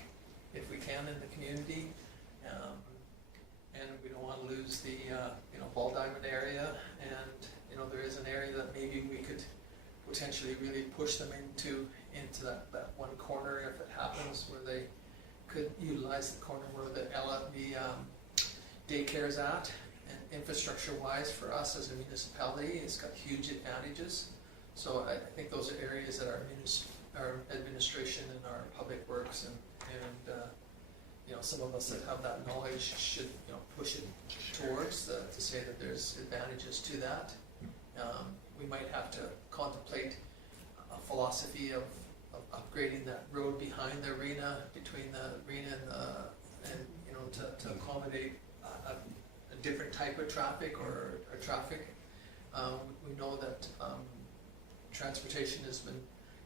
if we can in the community, and we don't wanna lose the, ball diamond area, and, there is an area that maybe we could potentially really push them into that one corner if it happens, where they could utilize the corner where the daycare is at. And infrastructure-wise, for us as a municipality, it's got huge advantages. So I think those are areas that our administration and our public works and some of us that have that knowledge should, push it towards to say that there's advantages to that. We might have to contemplate a philosophy of upgrading that road behind the arena, between the arena and to accommodate a different type of traffic or traffic. We know that transportation has been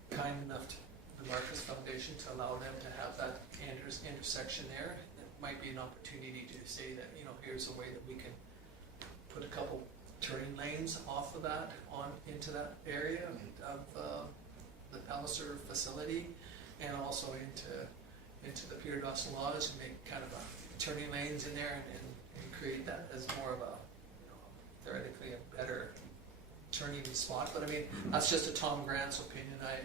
kind enough to the Marcus Foundation to allow them to have that intersection there. It might be an opportunity to say that, here's a way that we can put a couple turning lanes off of that on into that area of the Palliser facility, and also into the Peter Dawson Lodge, and make kind of a turning lanes in there and create that as more of a, theoretically a better turning spot. But I mean, that's just a Tom Grant's opinion. I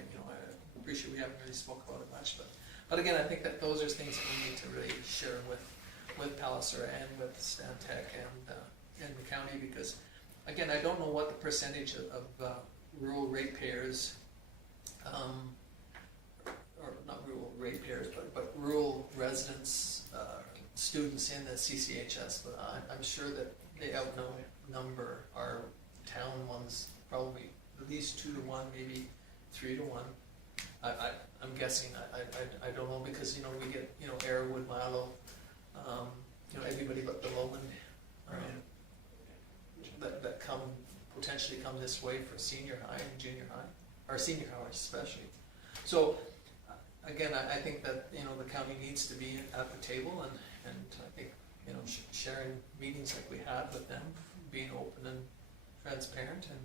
appreciate we haven't really spoke about it much, but again, I think that those are things that we need to really share with Palliser and with Stantec and the county, because again, I don't know what the percentage of rural ratepayers, or not rural ratepayers, but rural residents, students in the CCHS, but I'm sure that they outnumber our town ones, probably at least 2 to 1, maybe 3 to 1. I'm guessing. I don't know, because we get Arrowwood, Milo, everybody but the Lowland that potentially come this way for senior high and junior high, or senior high especially. So again, I think that the county needs to be at the table, and I think sharing meetings like we had with them, being open and transparent, and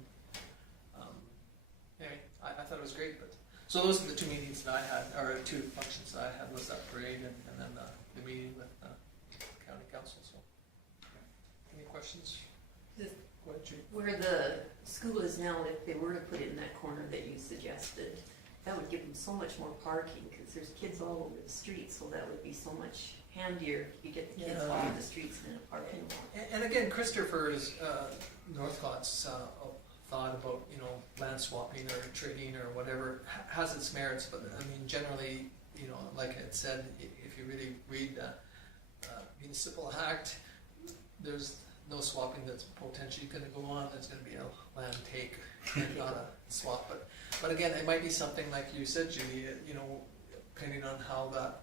anyway, I thought it was great. But so those are the 2 meetings that I had, or 2 functions that I had, was that parade and then the meeting with the county council. So any questions? Just Go ahead, Judy. where the school is now, if they were to put it in that corner that you suggested, that would give them so much more parking, because there's kids all over the street, so that would be so much handier if you get the kids off the streets in a parking lot. And again, Christopher's Northcott's thought about land swapping or trading or whatever has its merits, but I mean generally, like I said, if you really read the municipal act, there's no swapping that's potentially going to go on. There's going to be a land take, not a swap. But again, it might be something like you said, Judy. Depending on how that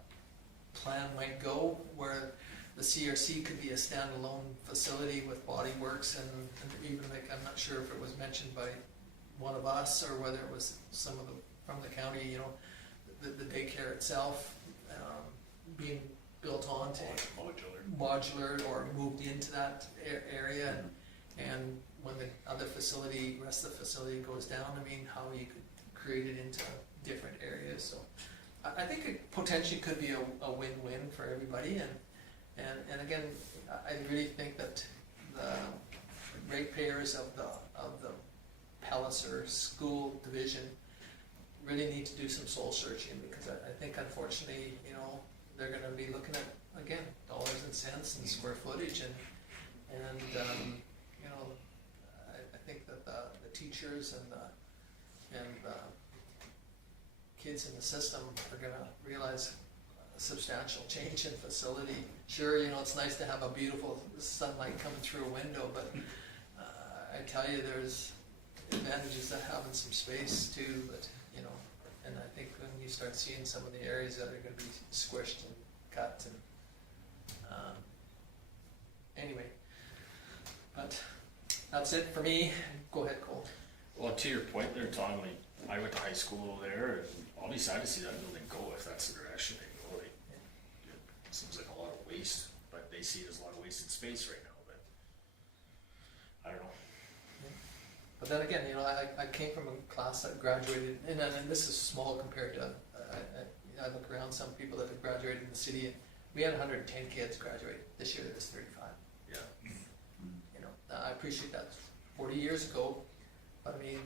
plan might go, where the CRC could be a standalone facility with Body Works, and even like, I'm not sure if it was mentioned by one of us or whether it was some of from the county, the daycare itself being built onto modular or moved into that area, and when the other facility, rest of the facility goes down, I mean, how you could create it into different areas. So I think it potentially could be a win-win for everybody, and again, I really think that the ratepayers of the Palliser School Division really need to do some soul searching, because I think unfortunately, they're going to be looking at, again, dollars and cents and square footage, and I think that the teachers and the kids in the system are going to realize a substantial change in facility. Sure, it's nice to have a beautiful sunlight coming through a window, but I tell you, there's advantages to having some space too. But and I think when you start seeing some of the areas that are going to be squished and cut, and anyway, but that's it for me. Go ahead, Cole. Well, to your point there, Tom, like, I went to high school there, and I'll be sad to see that building go if that's the direction they go. Like, it seems like a lot of waste, but they see it as a lot of wasted space right now, but I don't know. But then again, I came from a class that graduated, and this is small compared to, I look around some people that have graduated in the city, and we had 110 kids graduate. This year there was 35. Yeah. appreciate that 40 years ago. But I mean,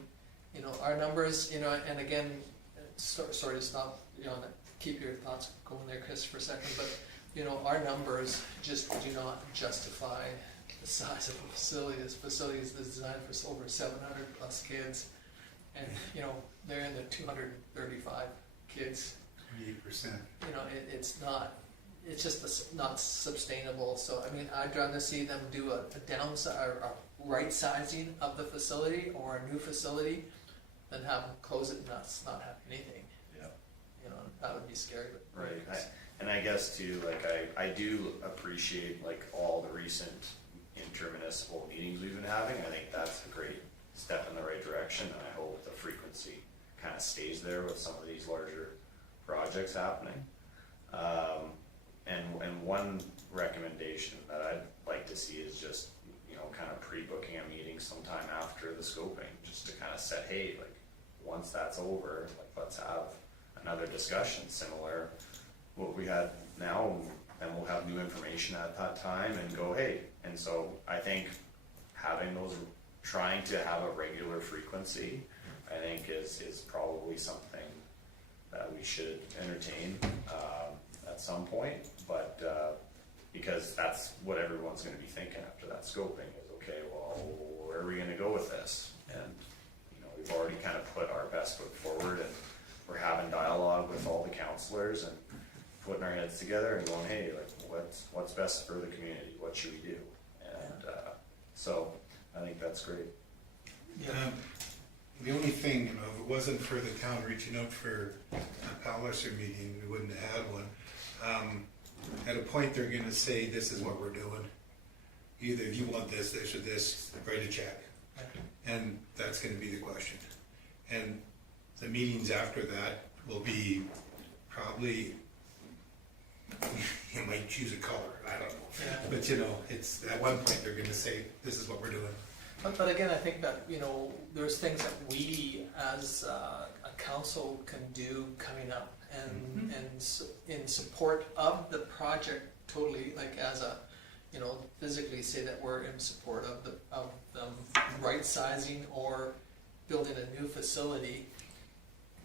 you know, our numbers, you know, and again, sorry to stop, you know, keep your thoughts going there, Chris, for a second, but, you know, our numbers just do not justify the size of the facility. This facility is designed for over 700 plus kids, and, you know, they're in the 235 kids. 8%. You know, it's just not sustainable. So, I mean, I'd rather see them do a downside or a right sizing of the facility or a new facility than have them close it and not have anything. Yeah. You know, that would be scary. But Right, and I guess too, like, I do appreciate like all the recent intermunicipal meetings we've been having. I think that's a great step in the right direction, and I hope the frequency kind of stays there with some of these larger projects happening. And one recommendation that I'd like to see is just, you know, kind of pre-booking a meeting sometime after the scoping, just to kind of set, hey, like, once that's over, like, let's have another discussion similar what we had now, and we'll have new information at that time and go, hey. And so I think having those, trying to have a regular frequency, I think is probably something that we should entertain at some point, but because that's what everyone's going to be thinking after that scoping is, okay, well, where are we going to go with this? And, you know, we've already kind of put our best foot forward, and we're having dialogue with all the counselors and putting our heads together and going, hey, like, what's best for the community? What should we do? And so I think that's great. yeah. The only thing, you know, if it wasn't for the town reaching out for a Palliser meeting, we wouldn't have had one. At a point, they're gonna say, this is what we're doing. Either if you want this, this, or this, write a check. And that's gonna be the question. And the meetings after that will be probably, you might choose a color, I don't know. Yeah. But you know, it's, at one point, they're gonna say, this is what we're doing. But again, I think that, you know, there's things that we as a council can do coming up and in support of the project totally, like as a, you know, physically say that we're in support of them right sizing or building a new facility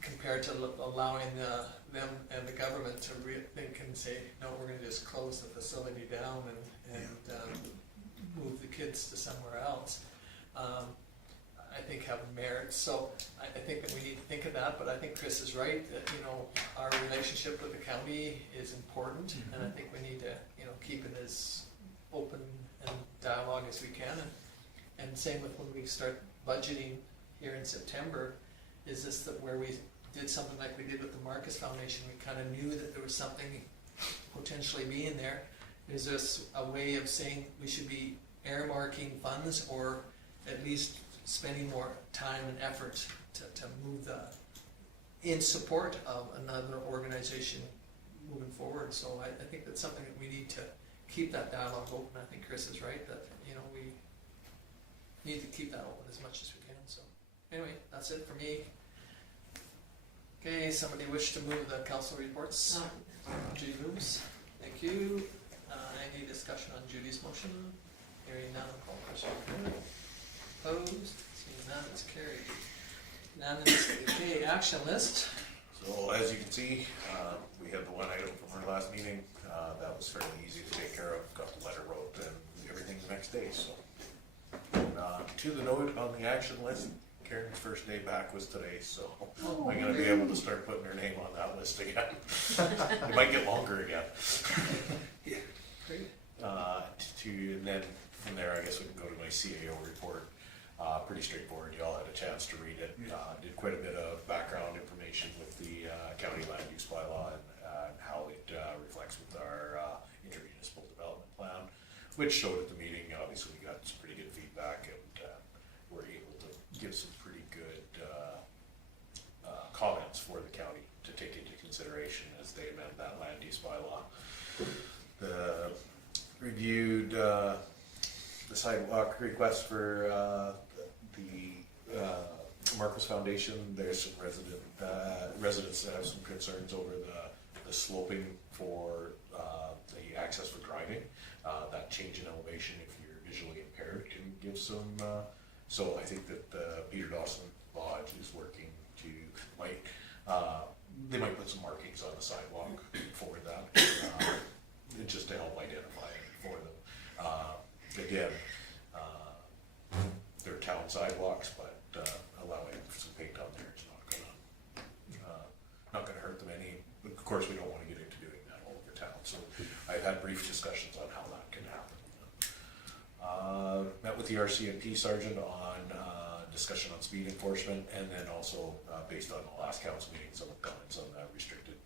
compared to allowing them and the government to think and say, no, we're gonna just close the facility down and move the kids to somewhere else. I think have merit. So I think that we need to think of that, but I think Chris is right that, you know, our relationship with the county is important, and I think we need to, you know, keep it as open and dialogue as we can. And same with when we start budgeting here in September, is this where we did something like we did with the Marcus Foundation? We kind of knew that there was something potentially being there. Is this a way of saying we should be earmarking funds, or at least spending more time and effort to move in support of another organization moving forward? So I think that's something that we need to keep that dialogue open. I think Chris is right that, you know, we need to keep that open as much as we can. So anyway, that's it for me. Okay, somebody wish to move the council reports? Judy moves. Thank you. Any discussion on Judy's motion? Hearing none, I'll call the question. Opposed? Seeing none, it's carried. Unanimously. Okay, action list. So as you can see, we had the one item from our last meeting. That was fairly easy to take care of. Got the letter wrote and everything the next day. So to the note on the action list, Karen's first day back was today, so I'm going to be able to start putting her name on that list again. It might get longer again. Yeah. Great. And then from there, I guess we can go to my CAO report. Pretty straightforward. You all had a chance to read it. Did quite a bit of background information with the county land use bylaw and how it reflects with our intermunicipal development plan, which showed at the meeting. Obviously, we got some pretty good feedback, and were able to give some pretty good comments for the county to take into consideration as they amend that land use bylaw. Reviewed the sidewalk request for the Marcus Foundation. There's some residents that have some concerns over the sloping for the access for driving. That change in elevation, if you're visually impaired, can give some, so I think that Peter Dawson Lodge is working to, they might put some markings on the sidewalk for that, just to help identify it for them. Again, they're town sidewalks, but allowing some paint on there is not gonna hurt them any. Of course, we don't wanna get into doing that all over town, so I've had brief discussions on how that can happen. Met with the RCMP sergeant on discussion on speed enforcement, and then also based on the last council meeting, some comments on restricted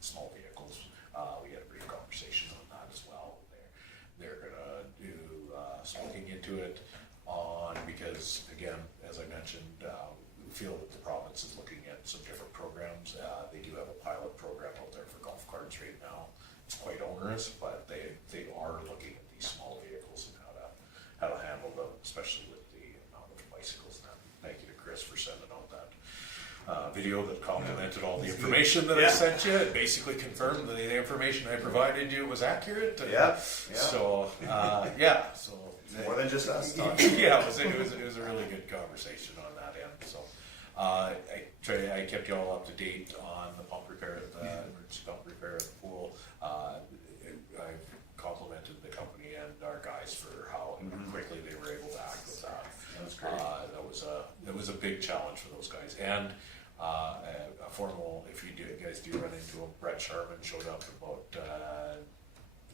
small vehicles. We had a brief conversation on that as well. They're gonna do some looking into it because again, as I mentioned, we feel that the province is looking at some different programs. They do have a pilot program out there for golf carts right now. It's quite onerous, but they are looking at these small vehicles and how to handle them, especially with the amount of bicycles now. Thank you to Chris for sending out that video that complemented all the information that I sent you. It basically confirmed that the information I provided you was accurate. So, so More than just us talking. yeah, it was a really good conversation on that end. So, I kept you all up to date on the pump repair at the emergency pump repair at the pool. I've complimented the company and our guys for how quickly they were able to act with that. That was great. That was a big challenge for those guys. And a formal, if you guys do run into him, Brett Sharman showed up about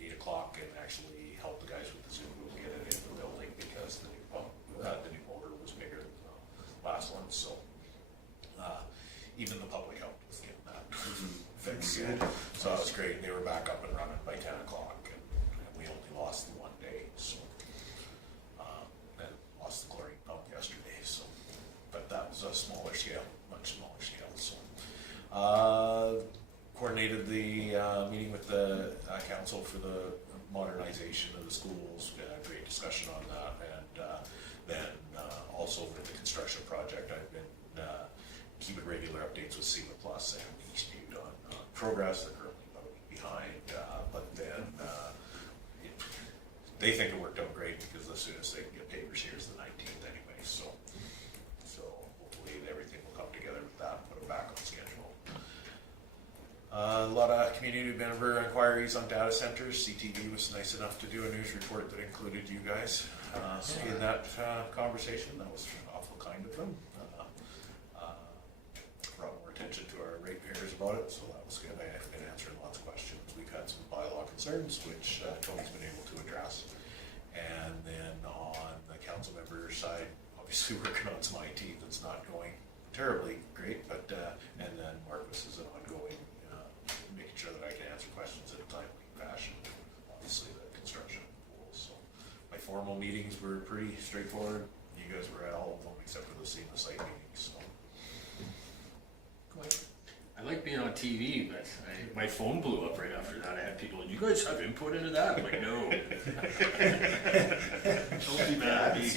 8 o'clock and actually helped the guys with the Zoom to get it in the building because the new pump, the new motor was bigger than the last one. So even the public helped with getting that fixed. So that was great. They were back up and running by 10 o'clock, and we only lost the one day. So and lost the chlorine pump yesterday. So, but that was a smaller scale, much smaller scale. So coordinated the meeting with the council for the modernization of the schools. Great discussion on that, and then also with the construction project, I've been keeping regular updates with SEMA Plus and Eastview on progress. They're currently about a week behind, but then they think it worked out great because as soon as they can get papers here is the 19th anyway. So hopefully everything will come together with that and put it back on schedule. A lot of community member inquiries on data centers. CTV was nice enough to do a news report that included you guys in that conversation. That was awful kind of them. Brought more attention to our ratepayers about it, so that was good. I've been answering lots of questions. We've had some bylaw concerns, which Tony's been able to address. And then on the council member side, obviously working on some IT that's not going terribly great, but and then Marcus is an ongoing, making sure that I can answer questions in a timely fashion. Obviously the construction pool. So my formal meetings were pretty straightforward. You guys were at all of them except for the SEMA site meetings. So. Go ahead. I like being on TV, but my phone blew up right after that. I had people, you guys have input into that? I'm like, no. Don't be mad at me.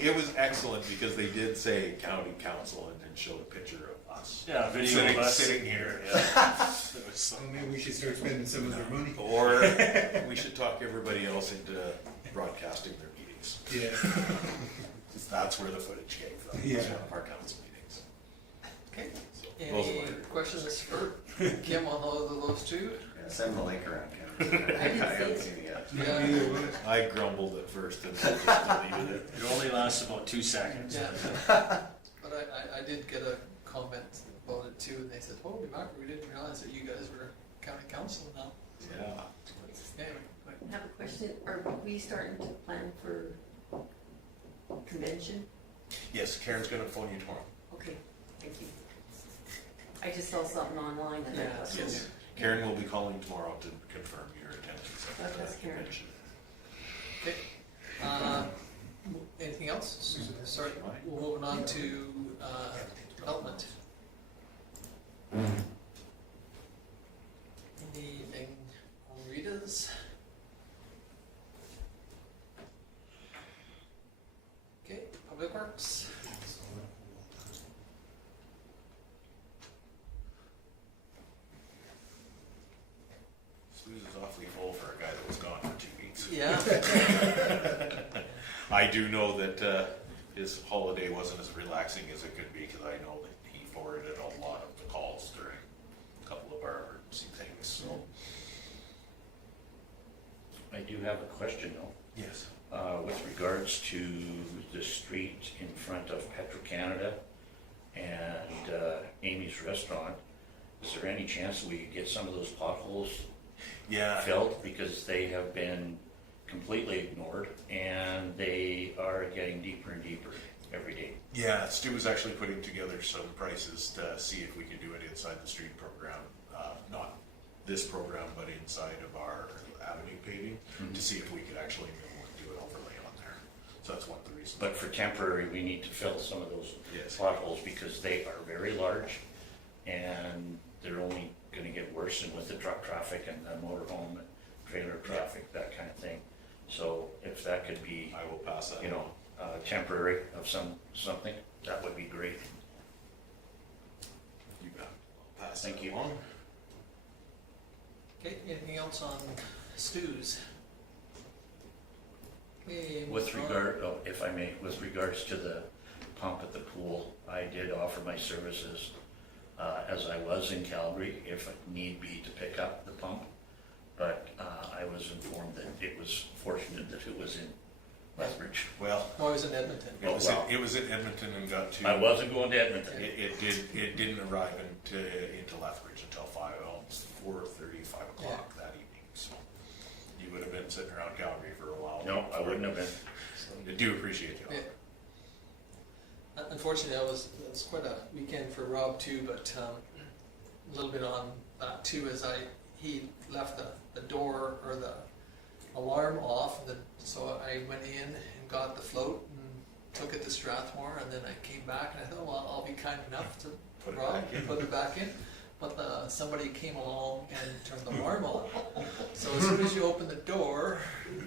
It was excellent because they did say county council and then showed a picture of us. Yeah, video of us sitting here. Yeah. It was So maybe we should start spending some of their money. Or we should talk everybody else into broadcasting their meetings. Yeah. That's where the footage came from. Yeah. Our council meetings. Okay. So, those Any are my questions for Kim on those two? Yeah, send the link around, Ken. I didn't haven't see seen it yet. Yeah. Either one. I grumbled at first and then just deleted it. It only lasts about 2 seconds. Yeah. But I did get a comment about it too, and they said, holy mackerel, we didn't realize that you guys were county council now. Yeah. I Anyway, have a question. Are we starting to plan for convention? Yes, Karen's gonna phone you tomorrow. Okay, thank you. I just saw something online and I Yeah, thought, Yes. Karen will be calling tomorrow to confirm your attendance at That's the Karen. convention. okay. Anything else? Sorry, we're moving on to development. Anything on Rita's? Okay, Public Works. Suze is awfully full for a guy that was gone for 2 weeks. Yeah. I do know that his holiday wasn't as relaxing as it could be, because I know that he forwarded a lot of the calls during a couple of our emergency things, so. I do have a question though. Yes. With regards to the street in front of Petro-Canada and Amy's Restaurant, is there any chance we could get some of those potholes Yeah. filled? Because they have been completely ignored and they are getting deeper and deeper every day. Yeah, Stu was actually putting together some prices to see if we could do it inside the street program, not this program, but inside of our avenue paving, to see if we could actually do an overlay on there. So that's one of the reasons. But for temporary, we need to fill some of those Yes. potholes because they are very large and they're only gonna get worse, and with the truck traffic and the motorhome and trailer traffic, that kind of thing. So if that could be, I will pass that. you know, temporary of something, that would be great. You bet. I'll pass Thank that you. along. Okay, anything else on stews? Okay, With moving on. regard, oh, if I may, with regards to the pump at the pool, I did offer my services as I was in Calgary, if need be, to pick up the pump. But I was informed that it was fortunate that it was in Lethbridge. Well, Oh, I was in Edmonton. it Oh, was, wow. it was in Edmonton and got to. I wasn't going to Edmonton. It didn't arrive into Lethbridge until 4:30, 5 o'clock that evening, so you would have been sitting around Calgary for a while. No, I wouldn't have been. So I do appreciate you. Yeah. Unfortunately, it was quite a weekend for Rob too, but a little bit on that too, as he left the door or the alarm off, so I went in and got the float and took it to Strathmore, and then I came back and I thought, well, I'll be kind enough to Put it Rob back in. put it back in. But somebody came along and turned the alarm on. So as soon as you open the door,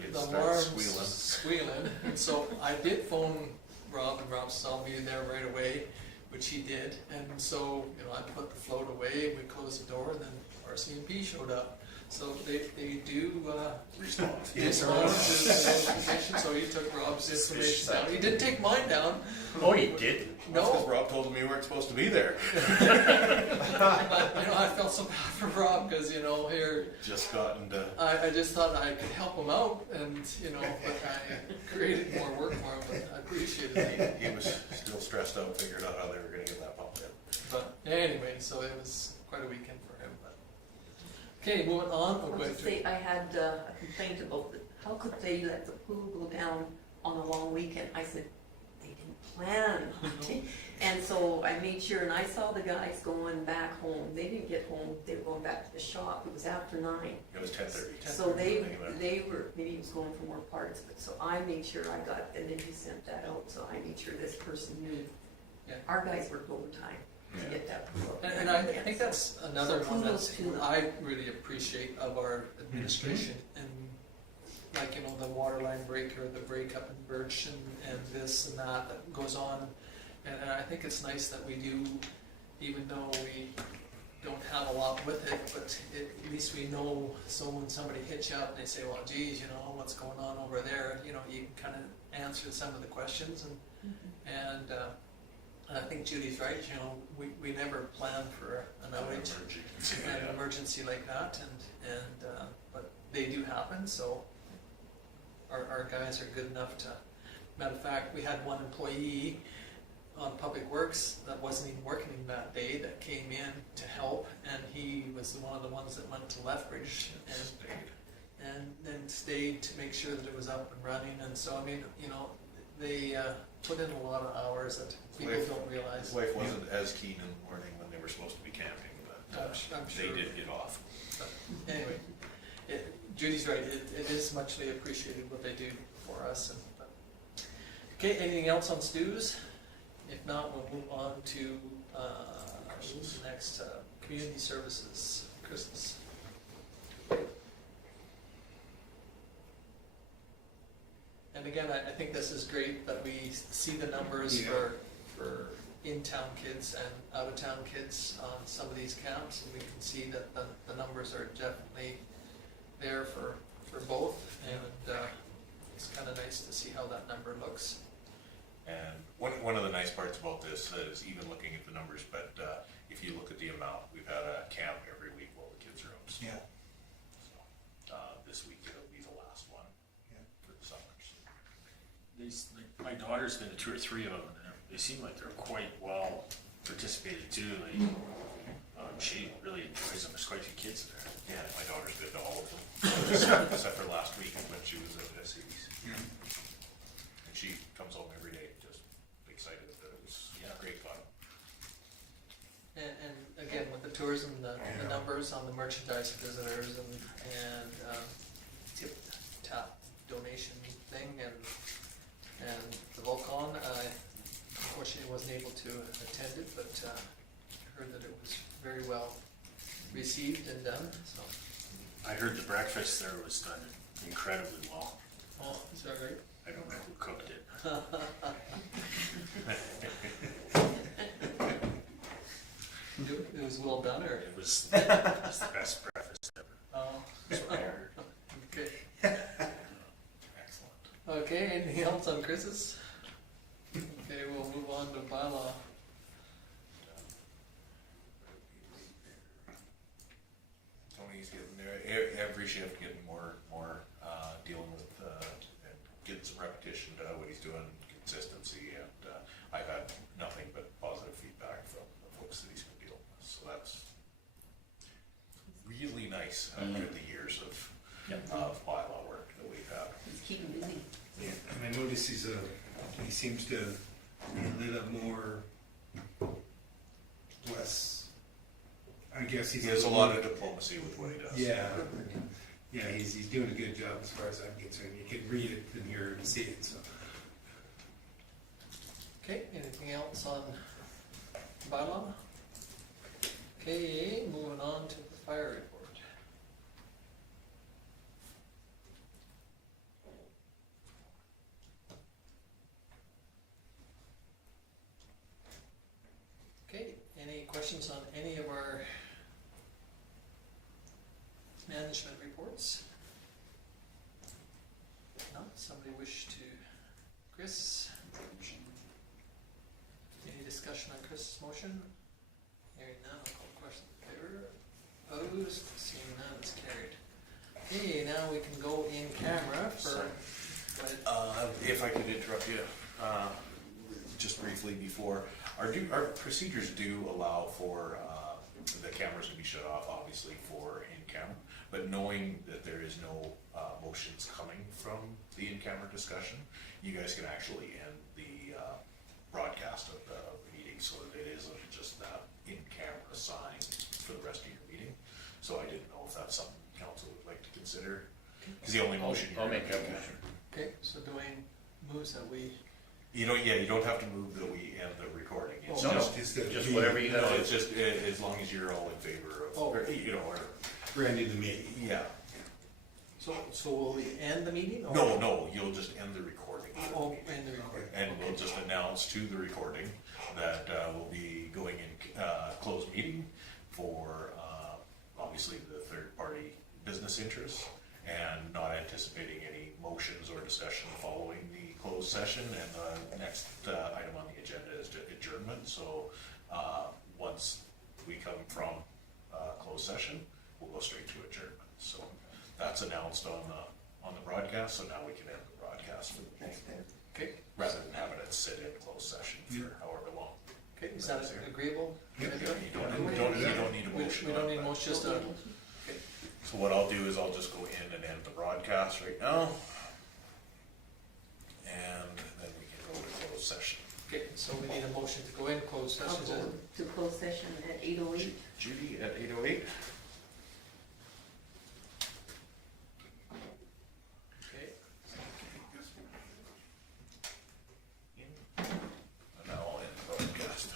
It the starts alarm's squealing. And so I did phone Rob, and Rob saw me there right away, which he did. And so, I put the float away, we closed the door, and then RCMP showed up. So they do Respond. respond to the notification. So he took Rob's information down. He didn't take mine down. Oh, you did? Because No, Rob told him you weren't supposed to be there. but I felt so bad for Rob because here Just got into. I just thought I could help him out, and but I created more work for him. But I appreciated it. He was still stressed out, figured out how they were gonna get that pump in. But anyway, so it was quite a weekend for him. But okay, moving on. I'll just say, I had a complaint about how could they let the pool go down on a long weekend? I said, they didn't plan on it. And so I made sure, and I saw the guys going back home. They didn't get home, they were going back to the shop. It was after 9. It was 10:30. So they were, maybe he was going for more parts, but so I made sure I got, and then he sent that out, so I made sure this person knew. Yeah. Our guys worked overtime to Yeah. get that pool up. And I think that's another So one kudos that to them. I really appreciate of our administration, and like the water line break or the break up in Birch and this and that goes on, and I think it's nice that we do, even though we don't have a lot with it, but at least we know. So when somebody hits you up and they say, well, geez, what's going on over there, you can kind of answer some of the questions, and I think Judy's right. We never plan for an outage, an emergency like that, and but they do happen. So our guys are good enough to. Matter of fact, we had one employee on Public Works that wasn't even working that day that came in to help, and he was one of the ones that went to Lethbridge and then stayed to make sure that it was up and running. And so they put in a lot of hours that people don't realize. His wife wasn't as keen in the morning when they were supposed to be camping, but I'm sure. they did get off. But anyway, Judy's right. It is muchly appreciated what they do for us. Okay, anything else on stews? If not, we'll move on to the next community services, Christmas. And again, I think this is great that we see the numbers for in-town kids and out-of-town kids on some of these camps, and we can see that the numbers are definitely there for both. And it's kinda nice to see how that number looks. And one of the nice parts about this is even looking at the numbers, but if you look at the amount, we've had a camp every week while the kids are out of school. Yeah. So, this week it'll be the last one Yeah. for the summer. So. These, like, my daughter's been to 2 or 3 of them, and they seem like they're quite well participated too. Like, she really enjoys them. There's quite a few kids there. Yeah, my daughter's been to all of them, except for last week when she was at SCB's. And she comes home every day just excited that it was great fun. And again, with the tourism, the numbers on the merchandise visitors and tip tap donation thing and the Volcon, I unfortunately wasn't able to attend it, but heard that it was very well received and done, so. I heard the breakfast there was done incredibly well. Oh, is that right? I don't know who cooked it. It was well done, or? It was the best breakfast ever. Oh, That's what I heard. okay. Excellent. Okay, anything else on Chris's? Okay, we'll move on to bylaw. Tony's getting there, every shift getting more, dealing with, and getting some repetition to what he's doing, consistency, and, I've had nothing but positive feedback from the folks that he's been dealing with, so that's really nice after the years of bylaw work that we've had. He's keeping busy. Yeah, and I notice he seems to be a little more, less, I guess he's. He has a lot of diplomacy with what he does. Yeah, yeah, he's doing a good job as far as I'm concerned. You can read it and hear it and see it, so. Okay, anything else on bylaw? Okay, moving on to the fire report. Okay, any questions on any of our management reports? No, somebody wish to, Chris? Any discussion on Chris's motion? Hearing none, I'll call the question in favor. Opposed, seeing none, it's carried. Okay, now we can go in camera for, go ahead. If I could interrupt you, just briefly before, our procedures do allow for, the cameras to be shut off, obviously, for in-camera, but knowing that there is no, motions coming from the in-camera discussion, you guys can actually end the, broadcast of the meeting, so that it isn't just that in-camera sign for the rest of your meeting. So I didn't know if that's something council would like to consider, because the only motion. I'll make that motion. Okay, so Dwayne moves that we, You don't have to move that we end the recording. It's No, no, just, just whatever you gotta do. it's just, as long as you're all in favor of, Oh. or, We're ending the meeting. yeah. so will we end the meeting? or- No, you'll just end the recording. of the Oh, meeting. end the recording. And we'll just announce to the recording that we'll be going in closed meeting for obviously the third-party business interests, and not anticipating any motions or discussion following the closed session. And the next item on the agenda is adjournment. So once we come from closed session, we'll go straight to adjournment. So that's announced on the broadcast. So now we can end the broadcast for the That's meeting, good. Okay, rather than having it sit in closed session for however long. okay, is that agreeable? You don't need a We motion. we don't on need that. most, just a, So what I'll do is I'll just go in and end the broadcast right now. And then we can go to closed session. okay, so we need a motion to go in closed I'll session. go to closed session at 8:08. Judy at 8:08.